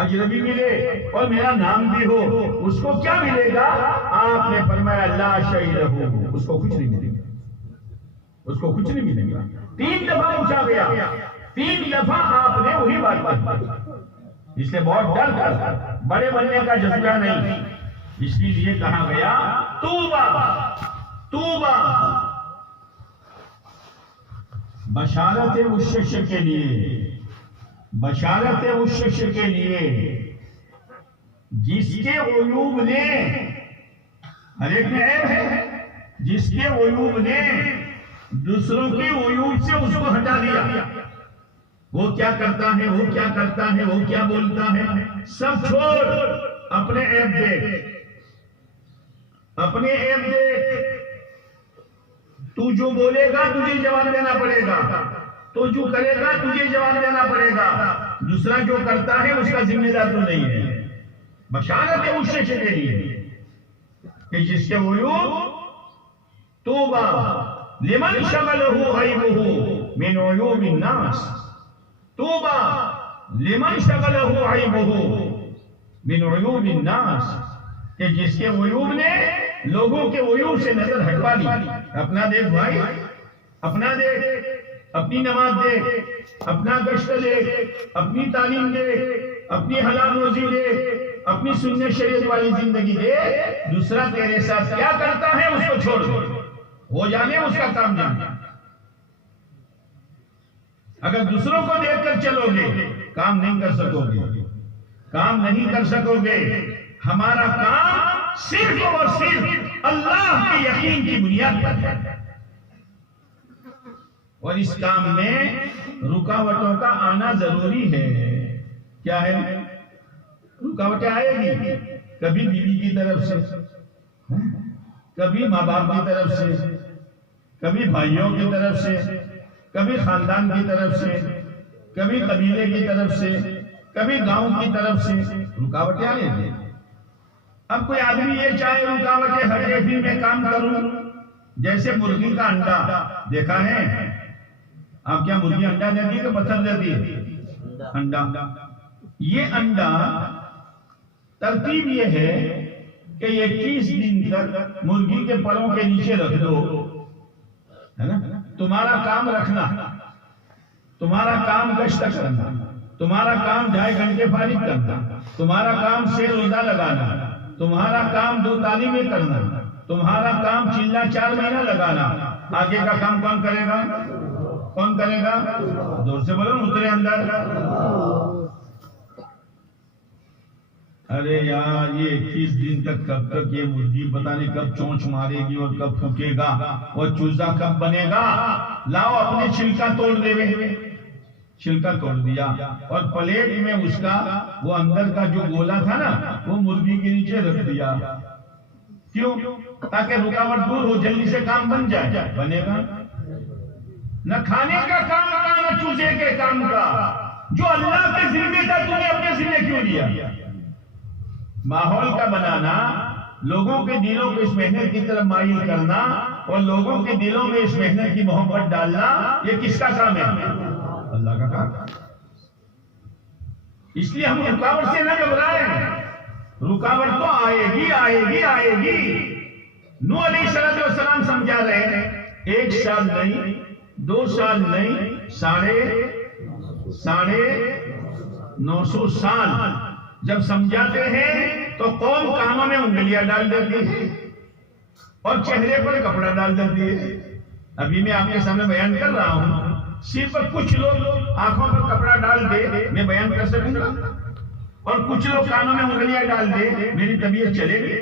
اجر بھی ملے اور میرا نام بھی ہو، اس کو کیا ملے گا؟ آپ نے فرمایا لا شیء لہ، اس کو کچھ نہیں ملے گا، اس کو کچھ نہیں ملے گا. 3 دفعہ پوچھا گیا، 3 دفعہ آپ نے وہی بات کہی. اس لیے بہت ڈر کر بڑے بننے کا جذبہ نہیں، اس لیے کہا گیا توبہ توبہ. بشارت اس شخص کے لیے، بشارت اس شخص کے لیے جس کے عیوب نے، ہر ایک میں عیب ہے، جس کے عیوب نے دوسروں کے عیوب سے اس کو ہٹا دیا. وہ کیا کرتا ہے، وہ کیا کرتا ہے، وہ کیا بولتا ہے، سب چھوڑ، اپنے عیب دیکھ، اپنے عیب دیکھ. تو جو بولے گا تجھے جواب دینا پڑے گا، تو جو کرے گا تجھے جواب دینا پڑے گا. دوسرا جو کرتا ہے اس کا ذمہ دار تو نہیں ہے. بشارت ہے اس شخص کے لیے کہ جس کے عیوب، توبہ لمن شغلہ عیبہ من عیوب الناس، توبہ لمن شغلہ عیبہ من عیوب الناس، کہ جس کے عیوب نے لوگوں کے عیوب سے نظر ہٹوا لی. اپنا دیکھ بھائی، اپنا دیکھ، اپنی نماز دیکھ، اپنا گشت دیکھ، اپنی تعلیم دیکھ، اپنی حلال روزی دیکھ، اپنی سنت شریعت والی زندگی دیکھ. دوسرا تیرے ساتھ کیا کرتا ہے اس کو چھوڑ دو، وہ جانے اس کا کام جانے. اگر دوسروں کو دیکھ کر چلو گے کام نہیں کر سکو گے، کام نہیں کر سکو گے. ہمارا کام صرف اور صرف اللہ کے یقین کی بنیاد پر ہے، اور اس کام میں رکاوٹوں کا آنا ضروری ہے. کیا ہے؟ رکاوٹیں آئے گی، کبھی بیوی کی طرف سے، کبھی ماں باپ کی طرف سے، کبھی بھائیوں کی طرف سے، کبھی خاندان کی طرف سے، کبھی قبیلے کی طرف سے، کبھی گاؤں کی طرف سے. رکاوٹیں آئے گی. اب کوئی آدمی یہ چاہے رکاوٹیں ہر کیفی میں کام کروں، جیسے مرغی کا انڈا دیکھا ہے آپ؟ کیا مرغی انڈا دیتی ہے کہ پتھر دیتی ہے؟ انڈا. یہ انڈا ترتیب یہ ہے کہ 21 دن تک مرغی کے پروں کے نیچے رکھ دو، ہے نا؟ تمہارا کام رکھنا، تمہارا کام گشت کرنا، تمہارا کام 2.5 گھنٹے فارغ کرنا، تمہارا کام 6 روزہ لگانا، تمہارا کام 2 تعلیمیں کرنا، تمہارا کام چلہ 4 مہینہ لگانا. آگے کا کام کون کرے گا؟ کون کرے گا؟ زور سے بولو، اترے اندر. ارے یار یہ 21 دن تک کب تک یہ مرغی پتہ نہیں کب چونچ مارے گی اور کب پھوکے گا اور چوزا کب بنے گا. لاؤ اپنے چھلکا توڑ دے ہوئے، چھلکا توڑ دیا اور پلیٹ میں اس کا وہ اندر کا جو گولا تھا نا وہ مرغی کے نیچے رکھ دیا. کیوں؟ تاکہ رکاوٹ دور ہو، جلدی سے کام بن جائے. بنے گا نہ کھانے کا کام کا نہ چوزے کے کام کا. جو اللہ کے ذمہ تھا تم نے اپنے ذمہ کیوں لیا؟ ماحول کا بنانا، لوگوں کے دلوں کو اس محنت کی طرف مائل کرنا اور لوگوں کے دلوں میں اس محنت کی محبت ڈالنا، یہ کس کا کام ہے؟ اللہ کا کام. اس لیے ہم رکاوٹ سے نہ گھبرائیں. رکاوٹ تو آئے گی آئے گی آئے گی. نوح علیہ السلام سمجھا رہے ہیں 1 سال نہیں، 2 سال نہیں، ساڑھے 900 سال جب سمجھاتے ہیں تو قوم کانوں میں انگلیاں ڈال دیتی ہے اور چہرے پر کپڑا ڈال دیتی ہے. ابھی میں آپ کے سامنے بیان کر رہا ہوں، صرف کچھ لوگ آنکھوں پر کپڑا ڈال دے میں بیان کر سکوں گا، اور کچھ لوگ کانوں میں انگلیاں ڈال دے میری طبیعت چلے گی.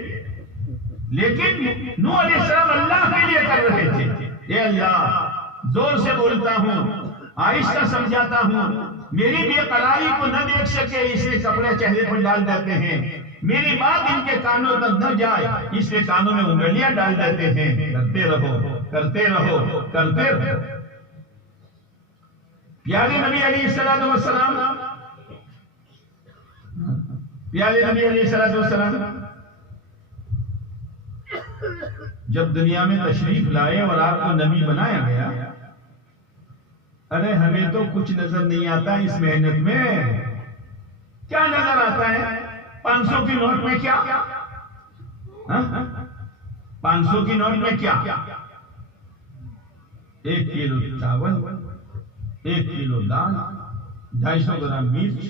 لیکن نوح علیہ السلام اللہ کے لیے کر رہے تھے. اے اللہ، زور سے بولتا ہوں، آہستہ سمجھاتا ہوں، میری بے قراری کو نہ دیکھ سکے اس لیے کپڑے چہرے پر ڈال دیتے ہیں. میری بات ان کے کانوں تک نہ جائے اس لیے کانوں میں انگلیاں ڈال دیتے ہیں. کرتے رہو کرتے رہو کرتے رہو. پیارے نبی علیہ الصلوۃ والسلام، پیارے نبی علیہ الصلوۃ والسلام جب دنیا میں تشریف لائے اور آپ کو نبی بنایا گیا، ارے ہمیں تو کچھ نظر نہیں آتا اس محنت میں. کیا نظر آتا ہے؟ 500 کی نوٹ میں کیا؟ 500 کی نوٹ میں کیا؟ 1 کلو چاول، 1 کلو دال، 250 گرام مرچ،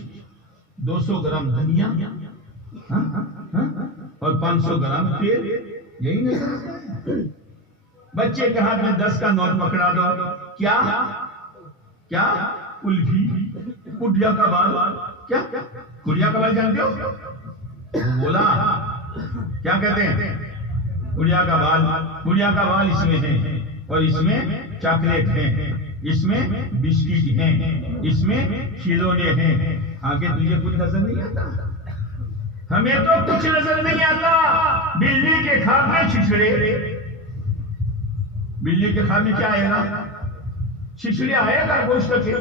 200 گرام دھنیا اور 500 گرام تیل. یہی نہیں. بچے کے ہاتھ میں 10 کا نوٹ پکڑا دو، کیا کیا؟ کلفی، کڈیا کا بال. کیا کڈیا کا بال جانتے ہو؟ بولا کیا کہتے ہیں؟ کڈیا کا بال. کڈیا کا بال اس میں ہے، اور اس میں چاکلیٹ ہے، اس میں بسکٹ ہیں، اس میں کھلونے ہیں. آگے تجھے کچھ نظر نہیں آتا؟ ہمیں تو کچھ نظر نہیں آتا. بلی کے کھاد میں چھچڑے. بلی کے کھاد میں کیا آئے گا؟ چھچڑے آئے گا گوشت کے.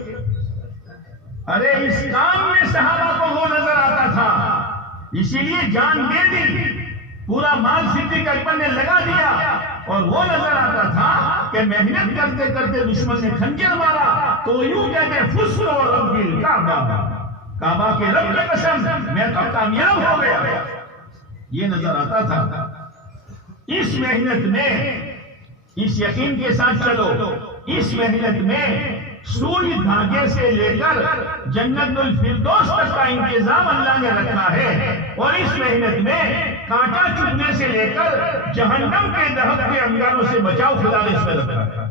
ارے اس کام میں صحابہ کو وہ نظر آتا تھا، اسی لیے جان دے دی، پورا مال صدیق اکبر نے لگا دیا. اور وہ نظر آتا تھا کہ محنت کرتے کرتے دشمن نے خنجر مارا تو یوں کہتے فسر و رب الکعبہ، کعبہ کے رب کی قسم میں تو کامیاب ہو گیا. یہ نظر آتا تھا. اس محنت میں، اس یقین کے ساتھ چلو، اس محنت میں سوئی دھاگے سے لے کر جنت الفردوس تک کا انتظام اللہ نے رکھا ہے، اور اس محنت میں کانٹا چبھنے سے لے کر جہنم کے دہک کے انگاروں سے بچاؤ خدا نے اس میں رکھا ہے.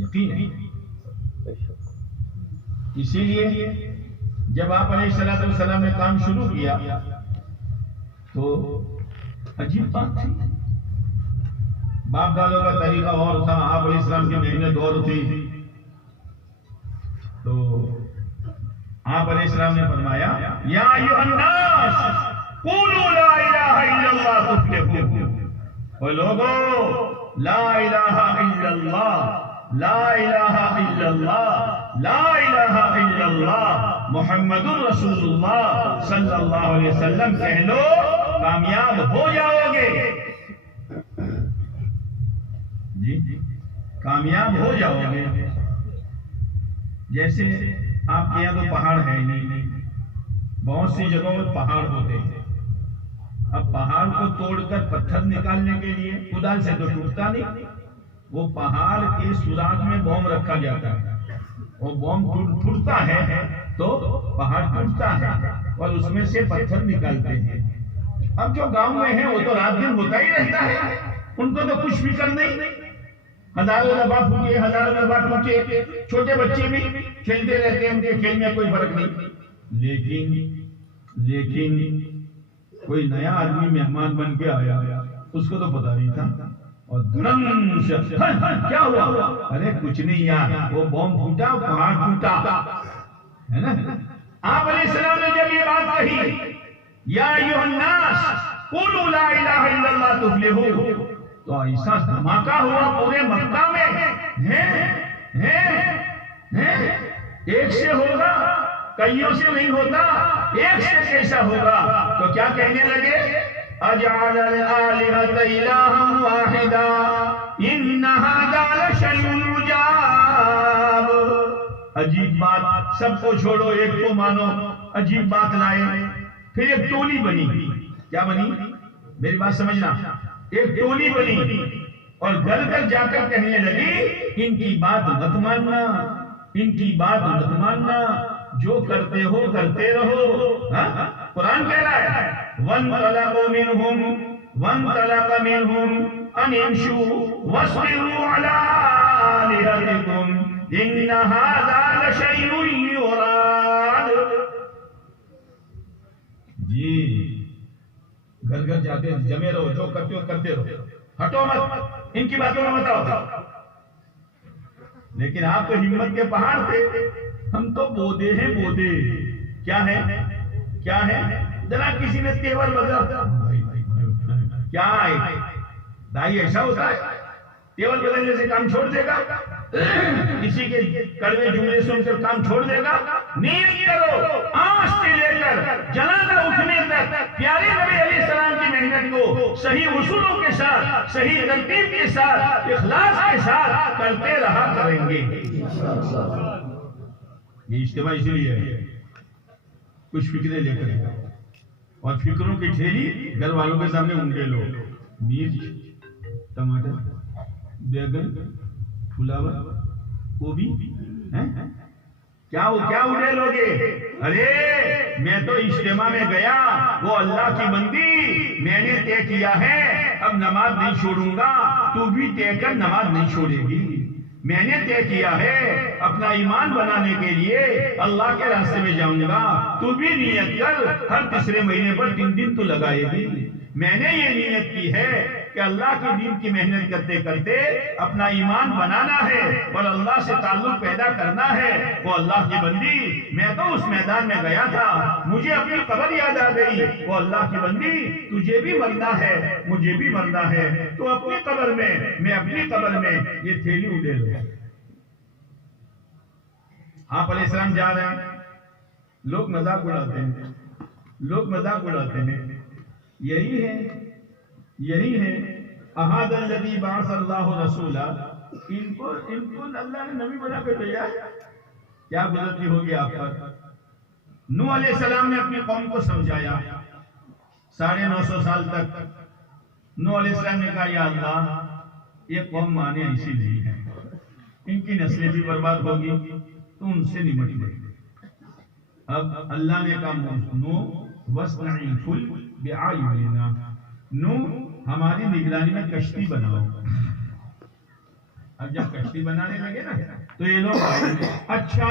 یقین ہے. اسی لیے جب آپ علیہ الصلوۃ والسلام نے کام شروع کیا تو عجیب بات تھی. باپ دادوں کا طریقہ اور تھا، آپ علیہ السلام کی محنت اور تھی. تو آپ علیہ السلام نے فرمایا یا ایھا الناس قولوا لا الہ الا اللہ تفلحوا. او لوگو، لا الہ الا اللہ، لا الہ الا اللہ، لا الہ الا اللہ محمد رسول اللہ صلی اللہ علیہ وسلم کہہ لو، کامیاب ہو جاؤ گے. جی کامیاب ہو جاؤ گے. جیسے آپ کے یہاں تو پہاڑ ہے نہیں، بہت سی جگہوں پر پہاڑ ہوتے ہیں. اب پہاڑ کو توڑ کر پتھر نکالنے کے لیے کدال سے تو ٹوٹتا نہیں، وہ پہاڑ کے سوراخ میں بوم رکھا جاتا ہے. وہ بوم پھوٹتا ہے تو پہاڑ ٹوٹتا ہے اور اس میں سے پتھر نکالتے ہیں. اب جو گاؤں میں ہیں وہ تو رات دن ہوتا ہی رہتا ہے، ان کو تو کچھ فکر نہیں. ہزاروں دفعہ پھوٹے، ہزاروں دفعہ ٹوٹے، چھوٹے بچے بھی کھیلتے رہتے ہیں، ان کے کھیل میں کوئی فرق نہیں. لیکن کوئی نیا آدمی مہمان بن کے آیا، اس کو تو پتا نہیں تھا، اور دھڑم سے کیا ہوا؟ ارے کچھ نہیں یار، وہ بم پھوٹا، پہاڑ ٹوٹا ہے نا. آپ علیہ السلام نے جب یہ بات کہی یا ایھا الناس قولوا لا الہ الا اللہ تفلحوا، تو ایسا دھماکہ ہوا پورے مکہ میں. ایک سے ہوگا، کئیوں سے نہیں ہوتا، ایک سے کیسا ہوگا؟ تو کیا کہنے لگے؟ اجعل الآلہۃ الہا واحدا ان ھذا لشیء عجاب. عجیب بات، سب کو چھوڑو ایک کو مانو. عجیب بات لائے. پھر ایک ٹولی بنی. کیا بنی؟ میری بات سمجھنا. ایک ٹولی بنی اور گھر گھر جا کر کہنے لگی ان کی بات مت ماننا، ان کی بات مت ماننا، جو کرتے ہو کرتے رہو. قرآن کہہ رہا ہے وَانْطَلَقَ مِنْهُمْ أَنِ امْشُوا وَاصْبِرُوا عَلَىٰ آلِهَتِكُمْ إِنَّ هَٰذَا لَشَيْءٌ يُرَادُ. جی گھر گھر جاتے ہیں، جمے رہو، جو کرتے ہو کرتے رہو، ہٹو مت، ان کی باتوں میں مت آؤ. لیکن آپ تو ہمت کے پہاڑ تھے، ہم تو بودے ہیں بودے. کیا ہے؟ کیا ہے؟ ذرا کسی نے تیور بجا، کیا ہے دائی ایسا ہوتا ہے؟ ٹیبل بدلنے سے کام چھوڑ دے گا؟ کسی کے کڑوے جملے سن کر کام چھوڑ دے گا؟ نیت کرو، آنکھ سے لے کر جنازہ اٹھنے تک پیارے نبی علیہ السلام کی محنت کو صحیح اصولوں کے ساتھ، صحیح ترتیب کے ساتھ، اخلاص کے ساتھ کرتے رہا کریں گے۔ یہ اجتماع اسی لیے ہے، کچھ فکریں لے کر اور فکروں کی ٹھیلی گھر والوں کے سامنے اونڈے لو، مرچ، ٹماٹر، بیگن، فلاور، گوبھی، کیا اڑے لوگے؟ ارے میں تو اجتماع میں گیا، وہ اللہ کی بندی، میں نے طے کیا ہے اب نماز نہیں چھوڑوں گا، تو بھی طے کر نماز نہیں چھوڑے گی۔ میں نے طے کیا ہے اپنا ایمان بنانے کے لیے اللہ کے راستے میں جاؤں گا، تو بھی نیت کر ہر تیسرے مہینے پر 3 دن تو لگائے گی۔ میں نے یہ نیت کی ہے کہ اللہ کے دین کی محنت کرتے کرتے اپنا ایمان بنانا ہے اور اللہ سے تعلق پیدا کرنا ہے۔ وہ اللہ کی بندی، میں تو اس میدان میں گیا تھا، مجھے اپنی قبر یاد آ گئی۔ وہ اللہ کی بندی، تجھے بھی مرنا ہے، مجھے بھی مرنا ہے، تو اپنی قبر میں، میں اپنی قبر میں، یہ تھیلی اڑے لو۔ آپ علیہ السلام جا رہے ہیں، لوگ مذاق اڑاتے ہیں، لوگ مذاق اڑاتے ہیں۔ یہی ہے احد الذی بعث اللہ رسولا، ان کو اللہ نے نبی بنا کے بھیجا ہے۔ کیا گزرتی ہوگی آپ پر؟ نوح علیہ السلام نے اپنی قوم کو سمجھایا 950 سال تک۔ نوح علیہ السلام نے کہا یا اللہ یہ قوم مانے ایسی نہیں ہے، ان کی نسلیں بھی برباد ہوگی، تو ان سے نمٹ لے۔ اب اللہ نے کہا نوح وَاصْنَعِ الْفُلْكَ بِأَعْيُنِنَا، نوح ہماری نگرانی میں کشتی بناؤ۔ اب جب کشتی بنانے لگے نا تو یہ لوگ آئے، اچھا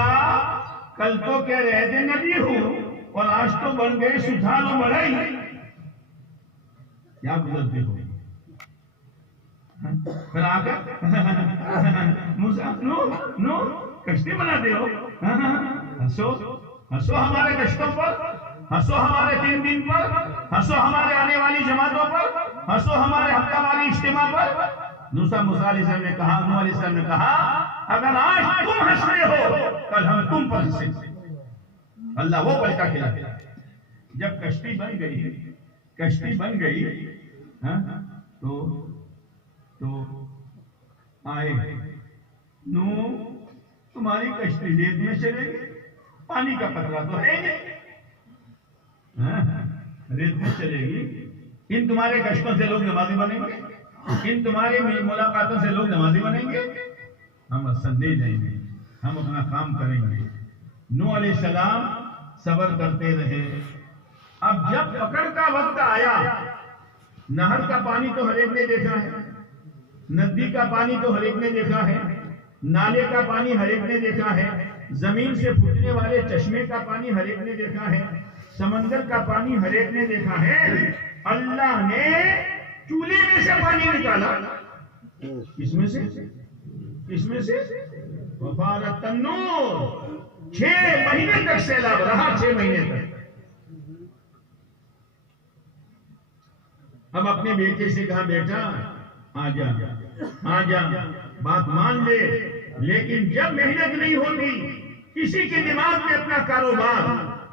کل تو کہہ رہے تھے نبی ہوں اور آج تو بن گئے سدھار و بڑھائی۔ کیا گزرتے ہو؟ پھر آ کر نو کشتی بناتے ہو، ہنسو ہنسو ہمارے کشتوں پر، ہنسو ہمارے 3 دن پر، ہنسو ہمارے آنے والی جماعتوں پر، ہنسو ہمارے ہفتہ والی اجتماع پر۔ موسیٰ علیہ السلام نے کہا، نوح علیہ السلام نے کہا اگر آج تم ہنس رہے ہو کل ہم تم پر ہنسیں گے۔ اللہ وہ پلٹا کھلا۔ جب کشتی بن گئی تو آئے، نوح تمہاری کشتی ریت میں چلے گی، پانی کا قطرہ تو ہے نہیں، ریت میں چلے گی۔ ان تمہارے کشتوں سے لوگ نمازی بنیں گے، ان تمہاری ملاقاتوں سے لوگ نمازی بنیں گے؟ ہم اصل نہیں جائیں گے، ہم اپنا کام کریں گے۔ نوح علیہ السلام صبر کرتے رہے۔ اب جب پکڑ کا وقت آیا، نہر کا پانی تو ہر ایک نے دیکھا ہے، ندی کا پانی تو ہر ایک نے دیکھا ہے، نالے کا پانی ہر ایک نے دیکھا ہے، زمین سے پھوٹنے والے چشمے کا پانی ہر ایک نے دیکھا ہے، سمندر کا پانی ہر ایک نے دیکھا ہے۔ اللہ نے چولہے میں سے پانی نکالا، کس میں سے؟ وفارت النور، 6 مہینے تک سیلاب رہا، 6 مہینے تک۔ اب اپنے بیٹے سے کہا بیٹا آ جا بات مان لے، لیکن جب محنت نہیں ہوتی، کسی کے دماغ میں اپنا کاروبار،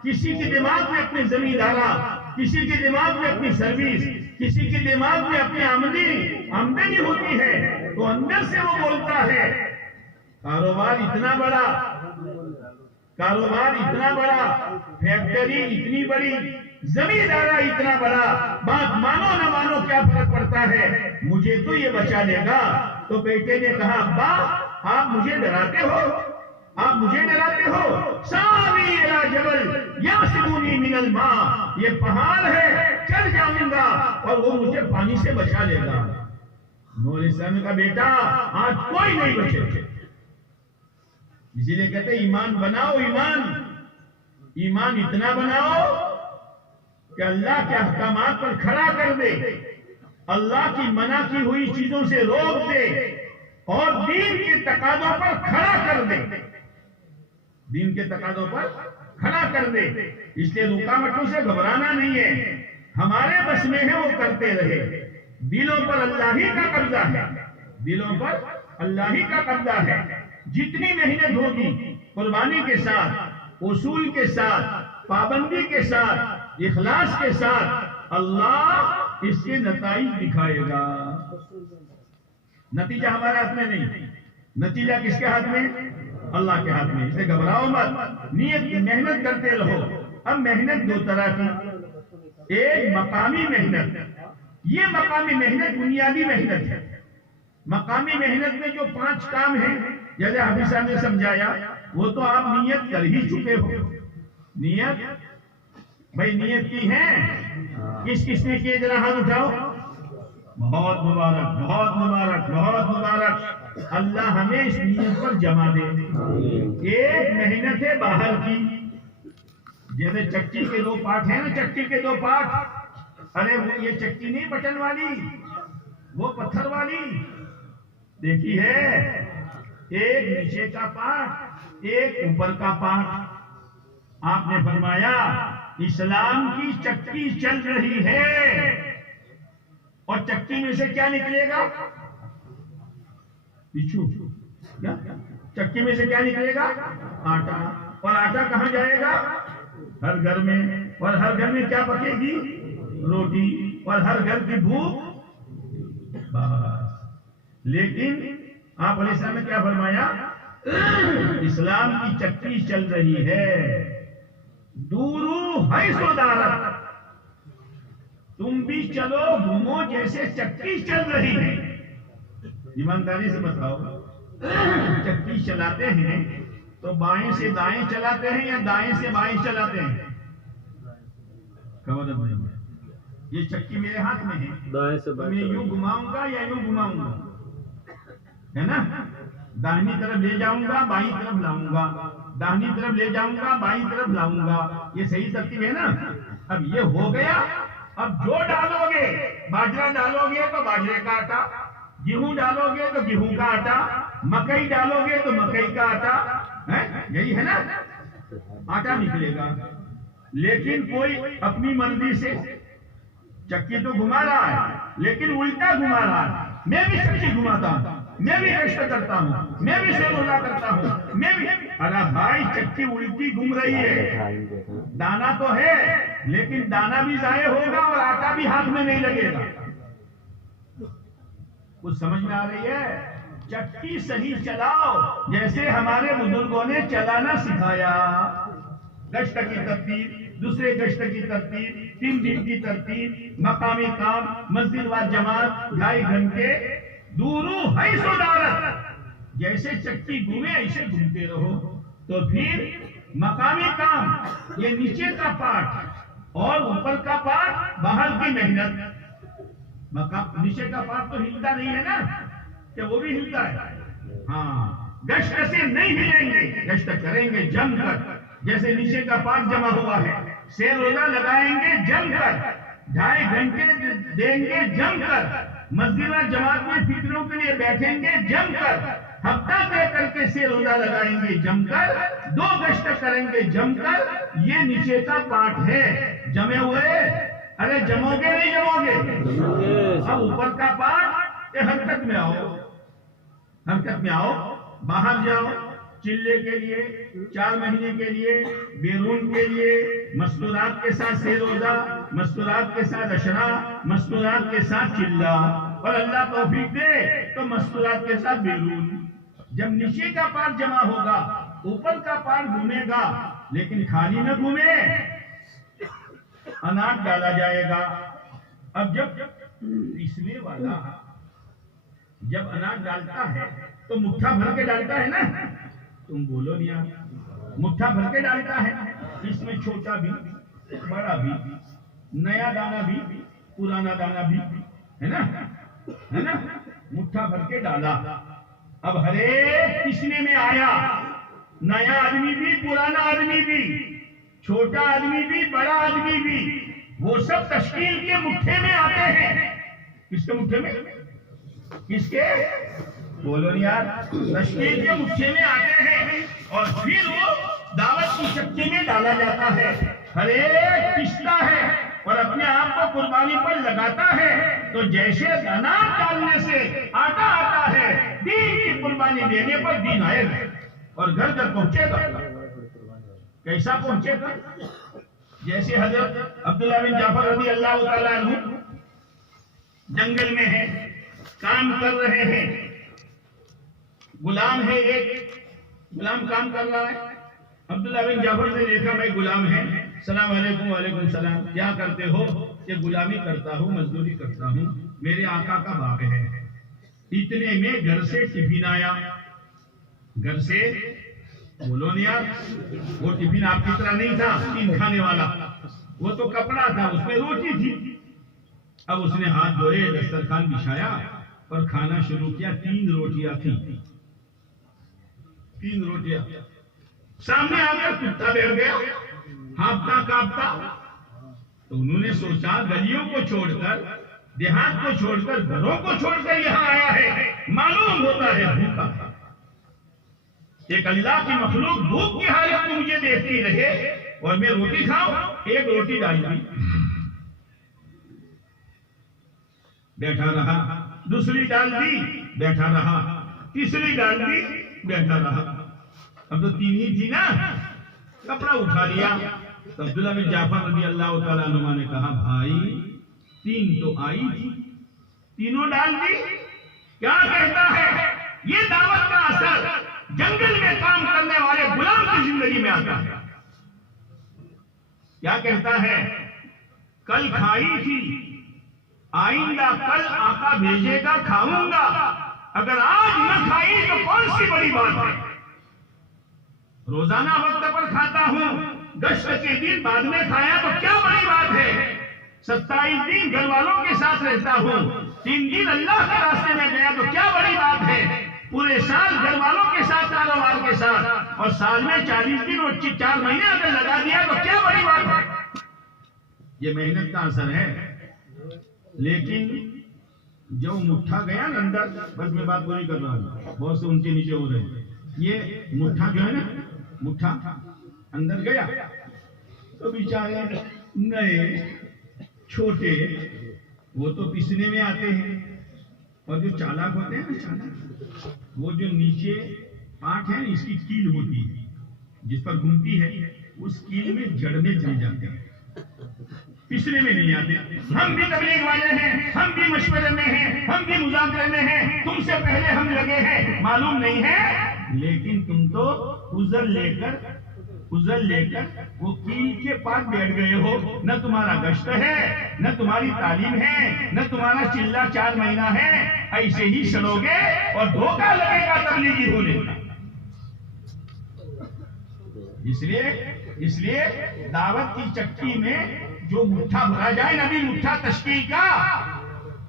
کسی کے دماغ میں اپنی زمیندارہ، کسی کے دماغ میں اپنی سروس، کسی کے دماغ میں اپنی آمدنی ہوتی ہے تو اندر سے وہ بولتا ہے کاروبار اتنا بڑا، فیکٹری اتنی بڑی، زمیندارہ اتنا بڑا، بات مانو نہ مانو کیا فرق پڑتا ہے، مجھے تو یہ بچا لے گا۔ تو بیٹے نے کہا ابا آپ مجھے ڈراتے ہو، سامی الی جبل یاسمونی من الماء، یہ پہاڑ ہے چل جاؤں گا اور وہ مجھے پانی سے بچا لے گا۔ نوح علیہ السلام نے کہا بیٹا آج کوئی نہیں بچے۔ اسی لیے کہتے ایمان بناؤ، ایمان اتنا بناؤ کہ اللہ کے احکامات پر کھڑا کر دے، اللہ کی منع کی ہوئی چیزوں سے روک دے اور دین کے تقاضوں پر کھڑا کر دے، دین کے تقاضوں پر کھڑا کر دے۔ اس لیے رکاوٹوں سے گھبرانا نہیں ہے، ہمارے بس میں ہے وہ کرتے رہے۔ دلوں پر اللہ ہی کا قبضہ ہے، دلوں پر اللہ ہی کا قبضہ ہے. جتنی محنت ہوگی قربانی کے ساتھ، اصول کے ساتھ، پابندی کے ساتھ، اخلاص کے ساتھ، اللہ اس کے نتائج دکھائے گا. نتیجہ ہمارے ہاتھ میں نہیں، نتیجہ کس کے ہاتھ میں؟ اللہ کے ہاتھ میں. اسے گھبراؤ مت، نیت محنت کرتے رہو. اب محنت دو طرح کی، ایک مقامی محنت. یہ مقامی محنت بنیادی محنت ہے. مقامی محنت میں جو 5 کام ہیں جیسے حافظ صاحب نے سمجھایا، وہ تو آپ نیت کر ہی چکے ہو. نیت بھائی نیت کی ہے، کس نے کیے ذرا ہاتھ اٹھاؤ. بہت مبارک، بہت مبارک، بہت مبارک. اللہ ہمیں اس نیت پر جمع دے. ایک محنت ہے باہر کی، جیسے چکی کے 2 پارٹ ہیں نا، چکی کے 2 پارٹ. ارے وہ یہ چکی نہیں بٹن والی، وہ پتھر والی دیکھی ہے. ایک نیچے کا پارٹ، ایک اوپر کا پارٹ. آپ نے فرمایا اسلام کی چکی چل رہی ہے، اور چکی میں سے کیا نکلے گا؟ پچھو. چکی میں سے کیا نکلے گا؟ آٹا. اور آٹا کہاں جائے گا؟ ہر گھر میں. اور ہر گھر میں کیا پکے گی؟ روٹی. اور ہر گھر کی بھوک بس. لیکن آپ علیہ السلام نے کیا فرمایا؟ اسلام کی چکی چل رہی ہے. دورو حیث دارت، تم بھی چلو گھومو جیسے چکی چل رہی ہے. ایمانداری سے بتاؤ، چکی چلاتے ہیں تو بائیں سے دائیں چلاتے ہیں یا دائیں سے بائیں چلاتے ہیں؟ یہ چکی میرے ہاتھ میں ہے، میں یوں گھماؤں گا یا یوں گھماؤں گا، ہے نا؟ داہنی طرف لے جاؤں گا، بائیں طرف لاؤں گا، داہنی طرف لے جاؤں گا، بائیں طرف لاؤں گا. یہ صحیح ترتیب ہے نا؟ اب یہ ہو گیا. اب جو ڈالو گے، باجرہ ڈالو گے تو باجرے کا آٹا، گیہوں ڈالو گے تو گیہوں کا آٹا، مکئی ڈالو گے تو مکئی کا آٹا. یہی ہے نا؟ آٹا نکلے گا. لیکن کوئی اپنی مرضی سے چکی تو گھما رہا ہے، لیکن الٹا گھما رہا ہے. میں بھی چکی گھماتا ہوں، میں بھی گشت کرتا ہوں، میں بھی سیرولا کرتا ہوں، میں بھی. ارے بھائی چکی الٹی گھوم رہی ہے. دانا تو ہے لیکن دانا بھی ضائع ہوگا اور آٹا بھی ہاتھ میں نہیں لگے گا. کچھ سمجھ میں آ رہی ہے؟ چکی صحیح چلاؤ جیسے ہمارے بزرگوں نے چلانا سکھایا. گشت کی ترتیب، دوسرے گشت کی ترتیب، 3 دن کی ترتیب، مقامی کام، مسجد و جماعت، 2.5 گھنٹے. دورو حیث دارت، جیسے چکی گھومے ایسے گھومتے رہو. تو پھر مقامی کام، یہ نیچے کا پارٹ اور اوپر کا پارٹ باہر کی محنت. نیچے کا پارٹ تو ہلتا نہیں ہے نا، کہ وہ بھی ہلتا ہے. ہاں، گشت سے نہیں ہلیں گے، گشت کریں گے جم کر. جیسے نیچے کا پارٹ جمع ہوا ہے، سیر روزہ لگائیں گے جم کر، 2.5 گھنٹے دیں گے جم کر، مسجد و جماعت میں فکروں کے لیے بیٹھیں گے جم کر، ہفتہ طے کر کے سیر روزہ لگائیں گے جم کر، 2 گشت کریں گے جم کر. یہ نیچے کا پارٹ ہے. جمے ہوئے؟ ارے جمو گے نہیں جمو گے؟ اب اوپر کا پارٹ، حرکت میں آؤ، حرکت میں آؤ. باہر جاؤ چلے کے لیے، 4 مہینے کے لیے، بیرون کے لیے، مستورات کے ساتھ سیر روزہ، مستورات کے ساتھ اشرا، مستورات کے ساتھ چلہ. اور اللہ توفیق دے تو مستورات کے ساتھ بیرون. جب نیچے کا پارٹ جمع ہوگا، اوپر کا پارٹ گھومے گا، لیکن خالی نہ گھومے، اناج ڈالا جائے گا. اب جب پسنے والا جب اناج ڈالتا ہے تو مٹھا بھر کے ڈالتا ہے نا. تم بولو نہیں آپ، مٹھا بھر کے ڈالتا ہے. اس میں چھوٹا بھی، بڑا بھی، نیا دانا بھی، پرانا دانا بھی، ہے نا؟ ہے نا؟ مٹھا بھر کے ڈالا. اب ہر ایک پسنے میں آیا، نیا آدمی بھی، پرانا آدمی بھی، چھوٹا آدمی بھی، بڑا آدمی بھی، وہ سب تشکیل کے مٹھے میں آتے ہیں. کس کے مٹھے میں؟ کس کے؟ بولو یار. تشکیل کے مٹھے میں آتے ہیں اور پھر وہ دعوت کی چکی میں ڈالا جاتا ہے. ہر ایک پستا ہے اور اپنے آپ کو قربانی پر لگاتا ہے. تو جیسے اناج ڈالنے سے آٹا آتا ہے، قربانی دینے پر دین آئے گا اور گھر گھر پہنچے گا. کیسا پہنچے گا؟ جیسے حضرت عبداللہ بن جعفر رضی اللہ تعالیٰ عنہ جنگل میں ہیں، کام کر رہے ہیں، غلام ہے، ایک غلام کام کر رہا ہے. عبداللہ بن جعفر نے دیکھا بھائی غلام ہے، السلام علیکم. وعلیکم السلام. کیا کرتے ہو؟ کہ غلامی کرتا ہوں، مزدوری کرتا ہوں، میرے آقا کا باغ ہے. اتنے میں گھر سے ٹفن آیا. گھر سے بولو نہیں یار، وہ ٹفن آپ کی طرح نہیں تھا 3 کھانے والا، وہ تو کپڑا تھا، اس میں روٹی تھی. اب اس نے ہاتھ دھوئے، دسترخوان بچھایا اور کھانا شروع کیا. 3 روٹیاں تھیں، 3 روٹیاں. سامنے آ کر کتا بیٹھ گیا ہانپتا کانپتا. تو انہوں نے سوچا گلیوں کو چھوڑ کر، دیہات کو چھوڑ کر، گھروں کو چھوڑ کر یہاں آیا ہے، معلوم ہوتا ہے بھوکا ہے. ایک اللہ کی مخلوق بھوک کی حالت میں مجھے دیکھتی رہے اور میں روٹی کھاؤں. ایک روٹی ڈال دی، بیٹھا رہا. دوسری ڈال دی، بیٹھا رہا. تیسری ڈال دی، بیٹھا رہا. اب تو 3 ہی تھی نا. کپڑا اٹھا لیا. تو عبداللہ بن جعفر رضی اللہ تعالیٰ عنہ نے کہا بھائی 3 تو آئی تھی، تینوں ڈال دی. کیا کہتا ہے؟ یہ دعوت کا اثر جنگل میں کام کرنے والے غلام کی زندگی میں آتا ہے. کیا کہتا ہے؟ کل کھائی تھی، آئندہ کل آقا بھیجے گا کھاؤں گا. اگر آج نہ کھائی تو کون سی بڑی بات ہے؟ روزانہ وقت پر کھاتا ہوں، گشت کے دن بعد میں کھایا تو کیا بڑی بات ہے؟ 27 دن گھر والوں کے ساتھ رہتا ہوں، 3 دن اللہ کے راستے میں گیا تو کیا بڑی بات ہے؟ پورے سال گھر والوں کے ساتھ، کاروبار کے ساتھ، اور سال میں 40 دن اور 4 مہینے اگر لگا دیا تو کیا بڑی بات ہے؟ یہ محنت کا اثر ہے. لیکن جو مٹھا گیا نا اندر، بس میں بات پوری کر رہا ہوں، بہت سے اونچے نیچے ہو رہے ہیں. یہ مٹھا جو ہے نا، مٹھا اندر گیا تو بیچارے نئے چھوٹے وہ تو پیسنے میں آتے ہیں، اور جو چالاک ہوتے ہیں نا، چالاک وہ جو نیچے پاٹ ہے اس کی کیل ہوتی ہے جس پر گھومتی ہے، اس کیل میں جڑ میں چل جاتے ہیں، پسنے میں نہیں آتے. ہم بھی تبلیغ والے ہیں، ہم بھی مشورے میں ہیں، ہم بھی مذاکرے میں ہیں، تم سے پہلے ہم لگے ہیں، معلوم نہیں ہے. لیکن تم تو عذر لے کر وہ کیل کے پاس بیٹھ گئے ہو. نہ تمہارا گشت ہے، نہ تمہاری تعلیم ہے، نہ تمہارا چلہ 4 مہینہ ہے. ایسے ہی چلو گے اور دھوکہ لگے گا تبلیغی ہونے کا. اس لیے دعوت کی چکی میں جو مٹھا بھرا جائے، نبی مٹھا تشکیل کا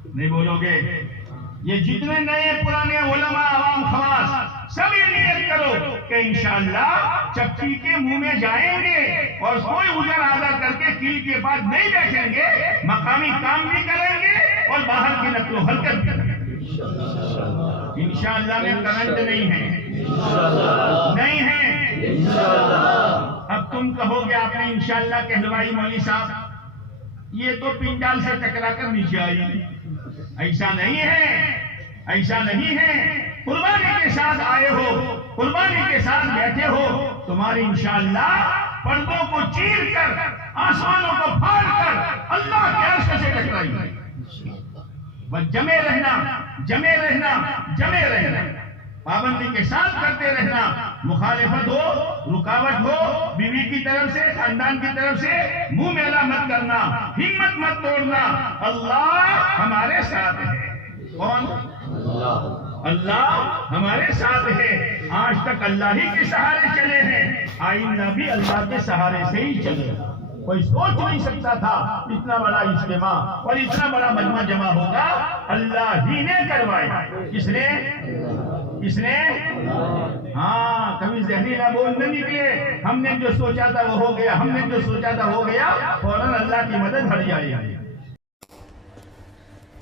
نہیں بولو گے. یہ جتنے نئے پرانے علماء، عوام، خواص، سب یہ نیت کرو کہ انشاءاللہ چکی کے منہ میں جائیں گے اور کوئی عذر ادا کر کے کیل کے بعد نہیں بیٹھیں گے، مقامی کام بھی کریں گے اور باہر کی نقل و حرکت بھی کریں گے. انشاءاللہ میں کرنٹ نہیں ہے. اب تم کہو گے آپ نے انشاءاللہ کہلوائی مولوی صاحب، یہ تو پنڈال سے ٹکرا کر نیچے آئی. ایسا نہیں ہے. قربانی کے ساتھ آئے ہو، قربانی کے ساتھ بیٹھے ہو، تمہاری انشاءاللہ پردوں کو چیر کر، آسمانوں کو پھاڑ کر اللہ کے عرش سے ٹکرائی. بس جمے رہنا، پابندی کے ساتھ کرتے رہنا. مخالفت ہو، رکاوٹ ہو، بیوی کی طرف سے، خاندان کی طرف سے، منہ میلا مت کرنا، ہمت مت توڑنا. اللہ ہمارے ساتھ ہے. کون؟ اللہ ہمارے ساتھ ہے. آج تک اللہ ہی کے سہارے چلے ہیں، آئندہ بھی اللہ کے سہارے سے ہی چلے. کوئی سوچ نہیں سکتا تھا اتنا بڑا اجتماع اور اتنا بڑا مجمع جمع ہوگا. اللہ ہی نے کروایا. کس نے؟ ہاں، کبھی ذہنی بول نہ نکلے. ہم نے جو سوچا تھا وہ ہو گیا، فوراً اللہ کی مدد ہٹ جائے.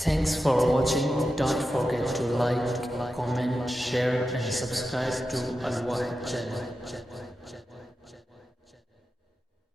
Thanks for watching. Don't forget to like, comment, share and subscribe to Al Wahid channel.